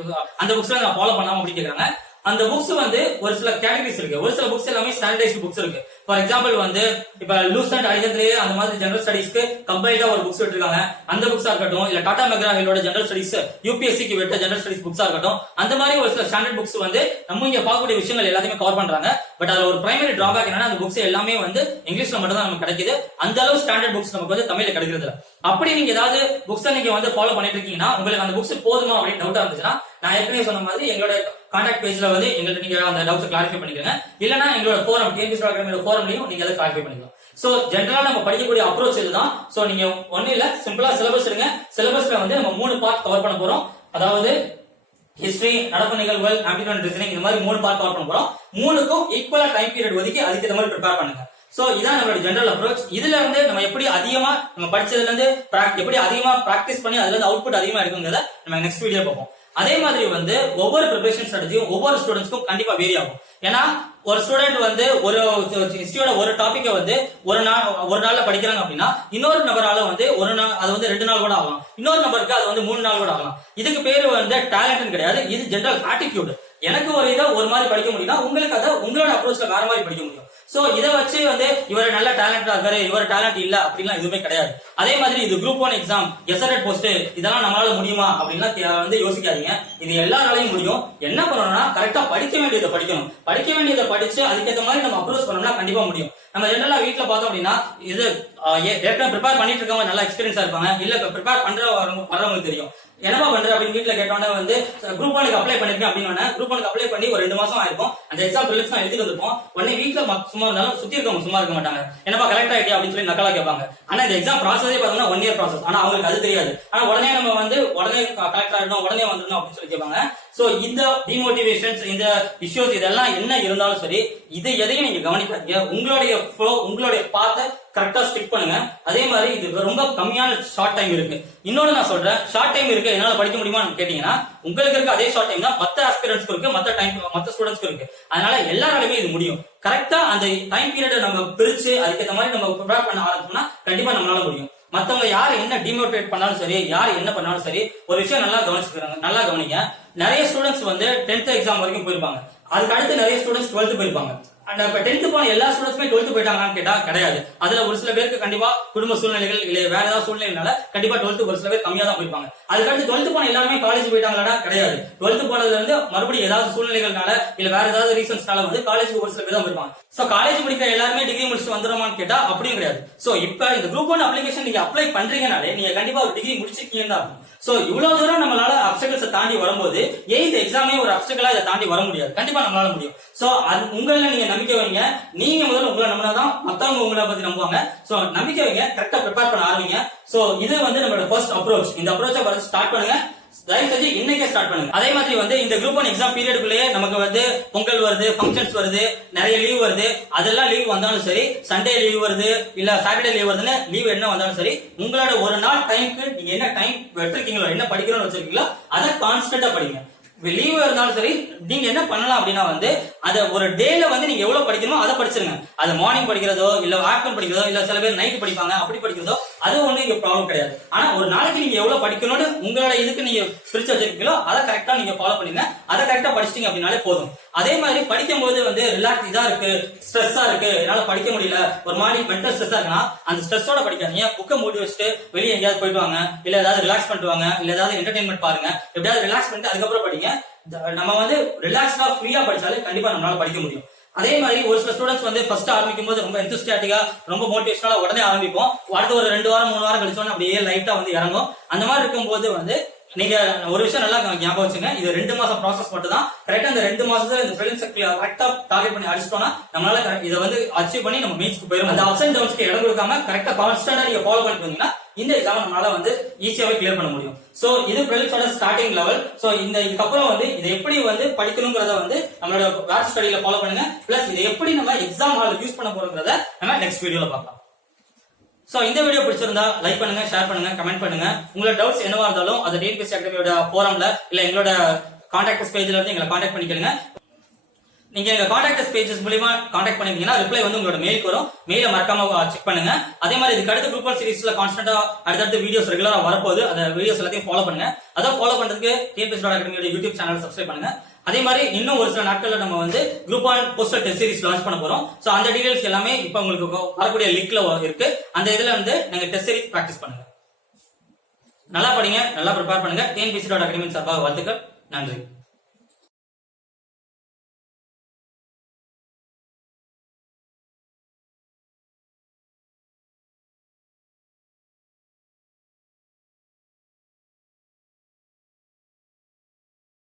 அந்த புக்ஸ்ல நான் ஃபாலோ பண்ணாம அப்படின்னு கேக்குறாங்க. அந்த புக்ஸ் வந்து ஒரு சில கேட்டகரிஸ் இருக்கு, ஒரு சில புக்ஸ் எல்லாமே ஸ்டாண்டர்டைஸ்ட் புக்ஸ் இருக்கு. ஃபார் எக்ஸாம்பிள் வந்து இப்ப லூசன்ட் அலிகந்திரே அந்த மாதிரி ஜெனரல் ஸ்டடிஸ்க்கு கம்பைண்டா ஒரு புக்ஸ் விட்டுருக்காங்க. அந்த புக்ஸா இருக்கட்டும், இல்ல டாடா மெக்ரா-ஹில்லோட ஜெனரல் ஸ்டடிஸ் யூபிஎஸ்சிக்கு விட்ட ஜெனரல் ஸ்டடிஸ் புக்ஸா இருக்கட்டும், அந்த மாதிரி ஒரு சில ஸ்டாண்டர்ட் புக்ஸ் வந்து நம்ம இங்க பார்க்கக்கூடிய விஷயங்கள் எல்லாத்தையுமே கவர் பண்றாங்க. பட் அதுல ஒரு பிரைமரி டிராபேக் என்னன்னா அந்த புக்ஸ் எல்லாமே வந்து இங்கிலீஷ்ல மட்டும் தான் நமக்கு கிடைக்குது. அந்த அளவு ஸ்டாண்டர்ட் புக்ஸ் நமக்கு வந்து தமிழ்ல கிடைக்கிறது இல்ல. அப்படி நீங்க ஏதாவது புக்ஸ் நீங்க வந்து ஃபாலோ பண்ணிட்டு இருக்கீங்கன்னா உங்களுக்கு அந்த புக்ஸ் போதுமா அப்படின்னு டவுட்டா இருந்துச்சுன்னா நான் ஏற்கனவே சொன்ன மாதிரி எங்களோட கான்டாக்ட் பேஜ்ல வந்து எங்களுக்கு நீங்க அந்த டவுட்ஸ் கிளாரிஃபை பண்ணிக்கோங்க. இல்லனா எங்களோட ஃபோரம் டிஎன்பிஎஸ்சி அகாடமியோட ஃபோரம்லயும் நீங்க அதை கிளாரிஃபை பண்ணிக்கலாம். சோ ஜெனரலா நம்ம படிக்கக்கூடிய அப்ரோச் இதுதான். சோ நீங்க ஒண்ணு இல்ல, சிம்பிளா சிலபஸ் எடுங்க. சிலபஸ்ல வந்து நம்ம 3 பார்ட் கவர் பண்ண போறோம். அதாவது ஹிஸ்டரி, நடப்பு நிகழ்வுகள், ஆப்டிட்யூட் ரீசனிங், இந்த மாதிரி 3 பார்ட் கவர் பண்ண போறோம். 3க்கும் ஈக்குவலா டைம் பீரியட் ஒதுக்கி அதுக்கு ஏத்த மாதிரி ப்ரிப்பேர் பண்ணுங்க. சோ இதான் நம்மளோட ஜெனரல் அப்ரோச். இதுல இருந்து நம்ம எப்படி அதிகமா நம்ம படிச்சதுல இருந்து எப்படி அதிகமா பிராக்டிஸ் பண்ணி அதுல இருந்து அவுட்புட் அதிகமா இருக்குங்கிறத நம்ம நெக்ஸ்ட் வீடியோ பார்ப்போம். அதே மாதிரி வந்து ஒவ்வொரு ப்ரிப்பரேஷன் ஸ்ட்ராட்டஜியும் ஒவ்வொரு ஸ்டூடெண்ட்ஸ்க்கும் கண்டிப்பா வேரி ஆகும். ஏன்னா ஒரு ஸ்டூடெண்ட் வந்து ஒரு ஹிஸ்டரியோட ஒரு டாபிக்கை வந்து ஒரு நாள்ல படிக்கிறாங்க அப்படின்னா இன்னொரு நபரால வந்து ஒரு நாள் அது வந்து 2 நாள் கூட ஆகலாம், இன்னொரு நபருக்கு அது வந்து 3 நாள் கூட ஆகலாம். இதுக்கு பேரு வந்து டேலண்ட் கிடையாது, இது ஜெனரல் ஆட்டிடியூட். எனக்கு ஒரு இதை ஒரு மாதிரி படிக்க முடியும்னா உங்களுக்கு அதை உங்களோட அப்ரோச்ல வேற மாதிரி படிக்க முடியும். சோ இதை வச்சு வந்து இவர் நல்ல டேலண்டா இருக்காரு, இவர் டேலண்ட் இல்ல அப்படின்லாம் எதுவுமே கிடையாது. அதே மாதிரி இது குரூப் 1 எக்ஸாம், எஸ்ஆர்எட் போஸ்ட், இதெல்லாம் நம்மளால முடியுமா அப்படின்லாம் வந்து யோசிக்காதீங்க. இது எல்லாராலையும் முடியும். என்ன பண்ணணும்னா கரெக்டா படிக்க வேண்டியதை படிக்கணும். படிக்க வேண்டியதை படிச்சு அதுக்கேற்ற மாதிரி நம்ம அப்ரோச் பண்ணோம்னா கண்டிப்பா முடியும். நம்ம ஜெனரலா வீட்டுல பார்த்தோம் அப்படின்னா இது ஏற்கனவே ப்ரிப்பேர் பண்ணிட்டு இருக்கவங்க நல்லா எக்ஸ்பீரியன்ஸா இருப்பாங்க, இல்ல ப்ரிப்பேர் பண்றவங்களுக்கு தெரியும். என்னப்பா பண்ற அப்படின்னு வீட்டுல கேட்டோன்னே வந்து குரூப் 1 அப்ளை பண்ணிருக்கேன் அப்படின்னு குரூப் 1 அப்ளை பண்ணி ஒரு 2 மாசம் ஆயிருக்கும். அந்த எக்ஸாம் ரிசல்ட்ஸ் தான் எழுதிட்டு இருப்போம். உடனே வீட்டுல சும்மா இருந்தாலும் சுத்தி இருக்கவங்க சும்மா இருக்க மாட்டாங்க. என்னப்பா கலெக்ட் ஆயிட்டியா அப்படின்னு சொல்லி நக்கலா கேட்பாங்க. ஆனா இந்த எக்ஸாம் ப்ராசஸே பார்த்தோம்னா 1 இயர் ப்ராசஸ். ஆனா அவங்களுக்கு அது தெரியாது. ஆனா உடனே நம்ம வந்து உடனே கலெக்ட் ஆயிடணும், உடனே வந்துடணும் அப்படின்னு சொல்லி கேட்பாங்க. சோ இந்த டிமோட்டிவேஷன்ஸ், இந்த இஷ்யூஸ் இதெல்லாம் என்ன இருந்தாலும் சரி, இது எதையும் நீங்க கவனிக்காதீங்க. உங்களுடைய ஃப்ளோ, உங்களுடைய பாத்தை கரெக்டா ஸ்டிக் பண்ணுங்க. அதே மாதிரி இது ரொம்ப கம்மியான ஷார்ட் டைம் இருக்கு. இன்னொன்னு நான் சொல்றேன், ஷார்ட் டைம் இருக்கு என்னால படிக்க முடியுமான்னு கேட்டீங்கன்னா உங்களுக்கு இருக்க அதே ஷார்ட் டைம் தான் மத்த ஆஸ்பிரன்ட்ஸ்க்கு இருக்கு, மத்த ஸ்டூடெண்ட்ஸ்க்கு இருக்கு. அதனால எல்லாராலுமே இது முடியும். கரெக்டா அந்த டைம் பீரியட நம்ம பிரிச்சு அதுக்கேற்ற மாதிரி நம்ம ப்ரிப்பேர் பண்ண ஆரம்பிச்சோம்னா கண்டிப்பா நம்மளால முடியும். மத்தவங்க யார் என்ன டிமோட்டிவேட் பண்ணாலும் சரி, யார் என்ன பண்ணாலும் சரி, ஒரு விஷயம் நல்லா கவனிச்சுக்கிறாங்க. நல்லா கவனிங்க. நிறைய ஸ்டூடெண்ட்ஸ் வந்து 10th எக்ஸாம் வரைக்கும் போயிருப்பாங்க. அதுக்கு அடுத்து நிறைய ஸ்டூடெண்ட்ஸ் 12th போயிருப்பாங்க. இப்ப 10th போன எல்லா ஸ்டூடெண்ட்ஸுமே 12th போயிட்டாங்கன்னு கேட்டா கிடையாது. அதுல ஒரு சில பேருக்கு கண்டிப்பா குடும்ப சூழ்நிலைகள் இல்ல வேற ஏதாவது சூழ்நிலைனால கண்டிப்பா 12th ஒரு சில பேர் கம்மியா தான் போயிருப்பாங்க. அதுக்கடுத்து 12th போன எல்லாருமே காலேஜ் போயிட்டாங்களா கிடையாது. 12th போனதுல இருந்து மறுபடியும் ஏதாவது சூழ்நிலைகள்னால இல்ல வேற ஏதாவது ரீசன்ஸ்னால வந்து காலேஜுக்கு ஒரு சில பேர் தான் போயிருப்பாங்க. சோ காலேஜ் படிக்கிற எல்லாருமே டிகிரி முடிச்சுட்டு வந்துருமான்னு கேட்டா அப்படியும் கிடையாது. சோ இப்ப இந்த குரூப் 1 அப்ளிகேஷன் நீங்க அப்ளை பண்றீங்கனாலே நீங்க கண்டிப்பா ஒரு டிகிரி முடிச்சிருக்கீங்கன்னு தான். சோ இவ்வளவு தூரம் நம்மளால அப்டக்கிள்ஸ் தாண்டி வரும்போது இந்த எக்ஸாமே ஒரு அப்டக்கிளா இதை தாண்டி வர முடியாது. கண்டிப்பா நம்மளால முடியும். சோ உங்கள நீங்க நம்பிக்கை வைங்க. நீங்க முதல்ல உங்களை நம்பினாதான் மத்தவங்க உங்களை பத்தி நம்புவாங்க. சோ நம்பிக்கை வைங்க, கரெக்டா ப்ரிப்பேர் பண்ண ஆரம்பிங்க. சோ இது வந்து நம்மளோட ஃபர்ஸ்ட் அப்ரோச். இந்த அப்ரோச்சை ஸ்டார்ட் பண்ணுங்க. தயவு செஞ்சு இன்னைக்கே ஸ்டார்ட் பண்ணுங்க. அதே மாதிரி வந்து இந்த குரூப் 1 எக்ஸாம் பீரியடுக்குள்ளேயே நமக்கு வந்து பொங்கல் வருது, ஃபங்க்ஷன்ஸ் வருது, நிறைய லீவ் வருது. அதெல்லாம் லீவ் வந்தாலும் சரி, சண்டே லீவ் வருது இல்ல சாட்டர்டே லீவ் வருதுன்னு லீவ் என்ன வந்தாலும் சரி, உங்களோட ஒரு நாள் டைம்க்கு நீங்க என்ன டைம் வச்சிருக்கீங்களோ, என்ன படிக்கணும்னு வச்சிருக்கீங்களோ அதை கான்ஸ்டன்டா படிங்க. லீவ் இருந்தாலும் சரி, நீங்க என்ன பண்ணலாம் அப்படின்னா வந்து அத ஒரு டேல வந்து நீங்க எவ்வளவு படிக்கணுமோ அதை படிச்சிருங்க. அது மார்னிங் படிக்கிறதோ இல்ல ஆஃப்டர்நூன் படிக்கிறதோ இல்ல சில பேர் நைட் படிப்பாங்க, அப்படி படிக்கிறதோ அது ஒண்ணு இங்க ப்ராப்ளம் கிடையாது. ஆனா ஒரு நாளைக்கு நீங்க எவ்வளவு படிக்கணும்னு உங்களோட இதுக்கு நீங்க பிரிச்சு வச்சிருக்கீங்களோ அதை கரெக்டா நீங்க ஃபாலோ பண்ணுங்க. அதை கரெக்டா படிச்சிட்டீங்க அப்படின்னாலே போதும். அதே மாதிரி படிக்கும் போது வந்து ரிலாக்ஸ் இதா இருக்கு, ஸ்ட்ரெஸ்ஸா இருக்கு, என்னால படிக்க முடியல, ஒரு மாதிரி மென்டல் ஸ்ட்ரெஸ்ஸா இருக்குன்னா அந்த ஸ்ட்ரெஸ்ஸோட படிக்காதீங்க. புக்கை மூடி வச்சுட்டு வெளியே எங்கேயாவது போயிட்டு வாங்க, இல்ல ஏதாவது ரிலாக்ஸ் பண்ணிட்டு வாங்க, இல்ல ஏதாவது என்டர்டைன்மெண்ட் பாருங்க. எப்படியாவது ரிலாக்ஸ் பண்ணிட்டு அதுக்கப்புறம் படிங்க. நம்ம வந்து ரிலாக்ஸ்டா ஃப்ரீயா படிச்சாலே கண்டிப்பா நம்மளால படிக்க முடியும். அதே மாதிரி ஒரு சில ஸ்டூடெண்ட்ஸ் வந்து ஃபர்ஸ்ட் ஆரம்பிக்கும் போது ரொம்ப எந்தூசியாட்டிக்கா, ரொம்ப மோட்டிவேஷனலா உடனே ஆரம்பிப்போம். அடுத்த ஒரு 2 வாரம் 3 வாரம் கழிச்சோன்னு அப்படியே லைட்டா வந்து இறங்கும். அந்த மாதிரி இருக்கும்போது வந்து நீங்க ஒரு விஷயம் நல்லா ஞாபகம் வச்சுங்க, இது 2 மாசம் ப்ராசஸ் மட்டும் தான். கரெக்டா இந்த 2 மாசத்துல இந்த ஃப்ரெண்ட்ஸ் கரெக்டா டார்கெட் பண்ணி அடிச்சிட்டோம்னா நம்மளால இதை வந்து அச்சீவ் பண்ணி நம்ம மெயின்ஸ்க்கு போயிடும். அந்த அப்ஸ் அண்ட் டவுன்ஸ்க்கு இடம் கொடுக்காம கரெக்டா கான்ஸ்டன்டா நீங்க ஃபாலோ பண்ணிட்டு வந்தீங்கன்னா இந்த எக்ஸாம் நம்மளால வந்து ஈஸியாவே கிளியர் பண்ண முடியும். சோ இது பிரிலிம்ஸோட ஸ்டார்டிங் லெவல். சோ இதுக்கப்புறம் வந்து இதை எப்படி வந்து படிக்கணும்ங்கறத வந்து நம்மளோட வேர் ஸ்டடியில ஃபாலோ பண்ணுங்க. பிளஸ் இதை எப்படி நம்ம எக்ஸாம் ஹால் யூஸ் பண்ண போறோம்ங்கறத நம்ம நெக்ஸ்ட் வீடியோல பார்க்கலாம். சோ இந்த வீடியோ பிடிச்சிருந்தா லைக் பண்ணுங்க, ஷேர் பண்ணுங்க, கமெண்ட் பண்ணுங்க. உங்களோட டவுட்ஸ் என்னவா இருந்தாலும் அதை டிஎன்பிஎஸ்சி அகாடமியோட ஃபோரம்ல இல்ல எங்களோட கான்டாக்ட் பேஜ்ல இருந்து எங்களை கான்டாக்ட் பண்ணிக்கலுங்க. நீங்க எங்க கான்டாக்ட் பேஜஸ் மூலமா கான்டாக்ட் பண்ணிட்டீங்கன்னா ரிப்ளை வந்து உங்களோட மெயிலுக்கு வரும். மெயில மறக்காம செக் பண்ணுங்க. அதே மாதிரி இதுக்கு அடுத்த குரூப் 1 சீரிஸ்ல கான்ஸ்டன்டா அடுத்தடுத்த வீடியோஸ் ரெகுலரா வரப்போகுது. அந்த வீடியோஸ் எல்லாத்தையும் ஃபாலோ பண்ணுங்க. அதை ஃபாலோ பண்றதுக்கு டிஎன்பிஎஸ்சி அகாடமியோட யூடியூப் சேனல் சப்ஸ்கிரைப் பண்ணுங்க. அதே மாதிரி இன்னும் ஒரு சில நாட்கள்ல நம்ம வந்து group 1 postal test series launch பண்ண போறோம். சோ அந்த டீடைல்ஸ் எல்லாமே இப்ப உங்களுக்கு வரக்கூடிய லிங்க்ல இருக்கு. அந்த இதுல வந்து நீங்க டெஸ்ட் சீரிஸ் பிராக்டிஸ் பண்ணுங்க. நல்லா படிங்க, நல்லா ப்ரிப்பேர் பண்ணுங்க. டிஎன்பிஎஸ்சி அகாடமி சார்பாக வாழ்த்துக்கள். நன்றி.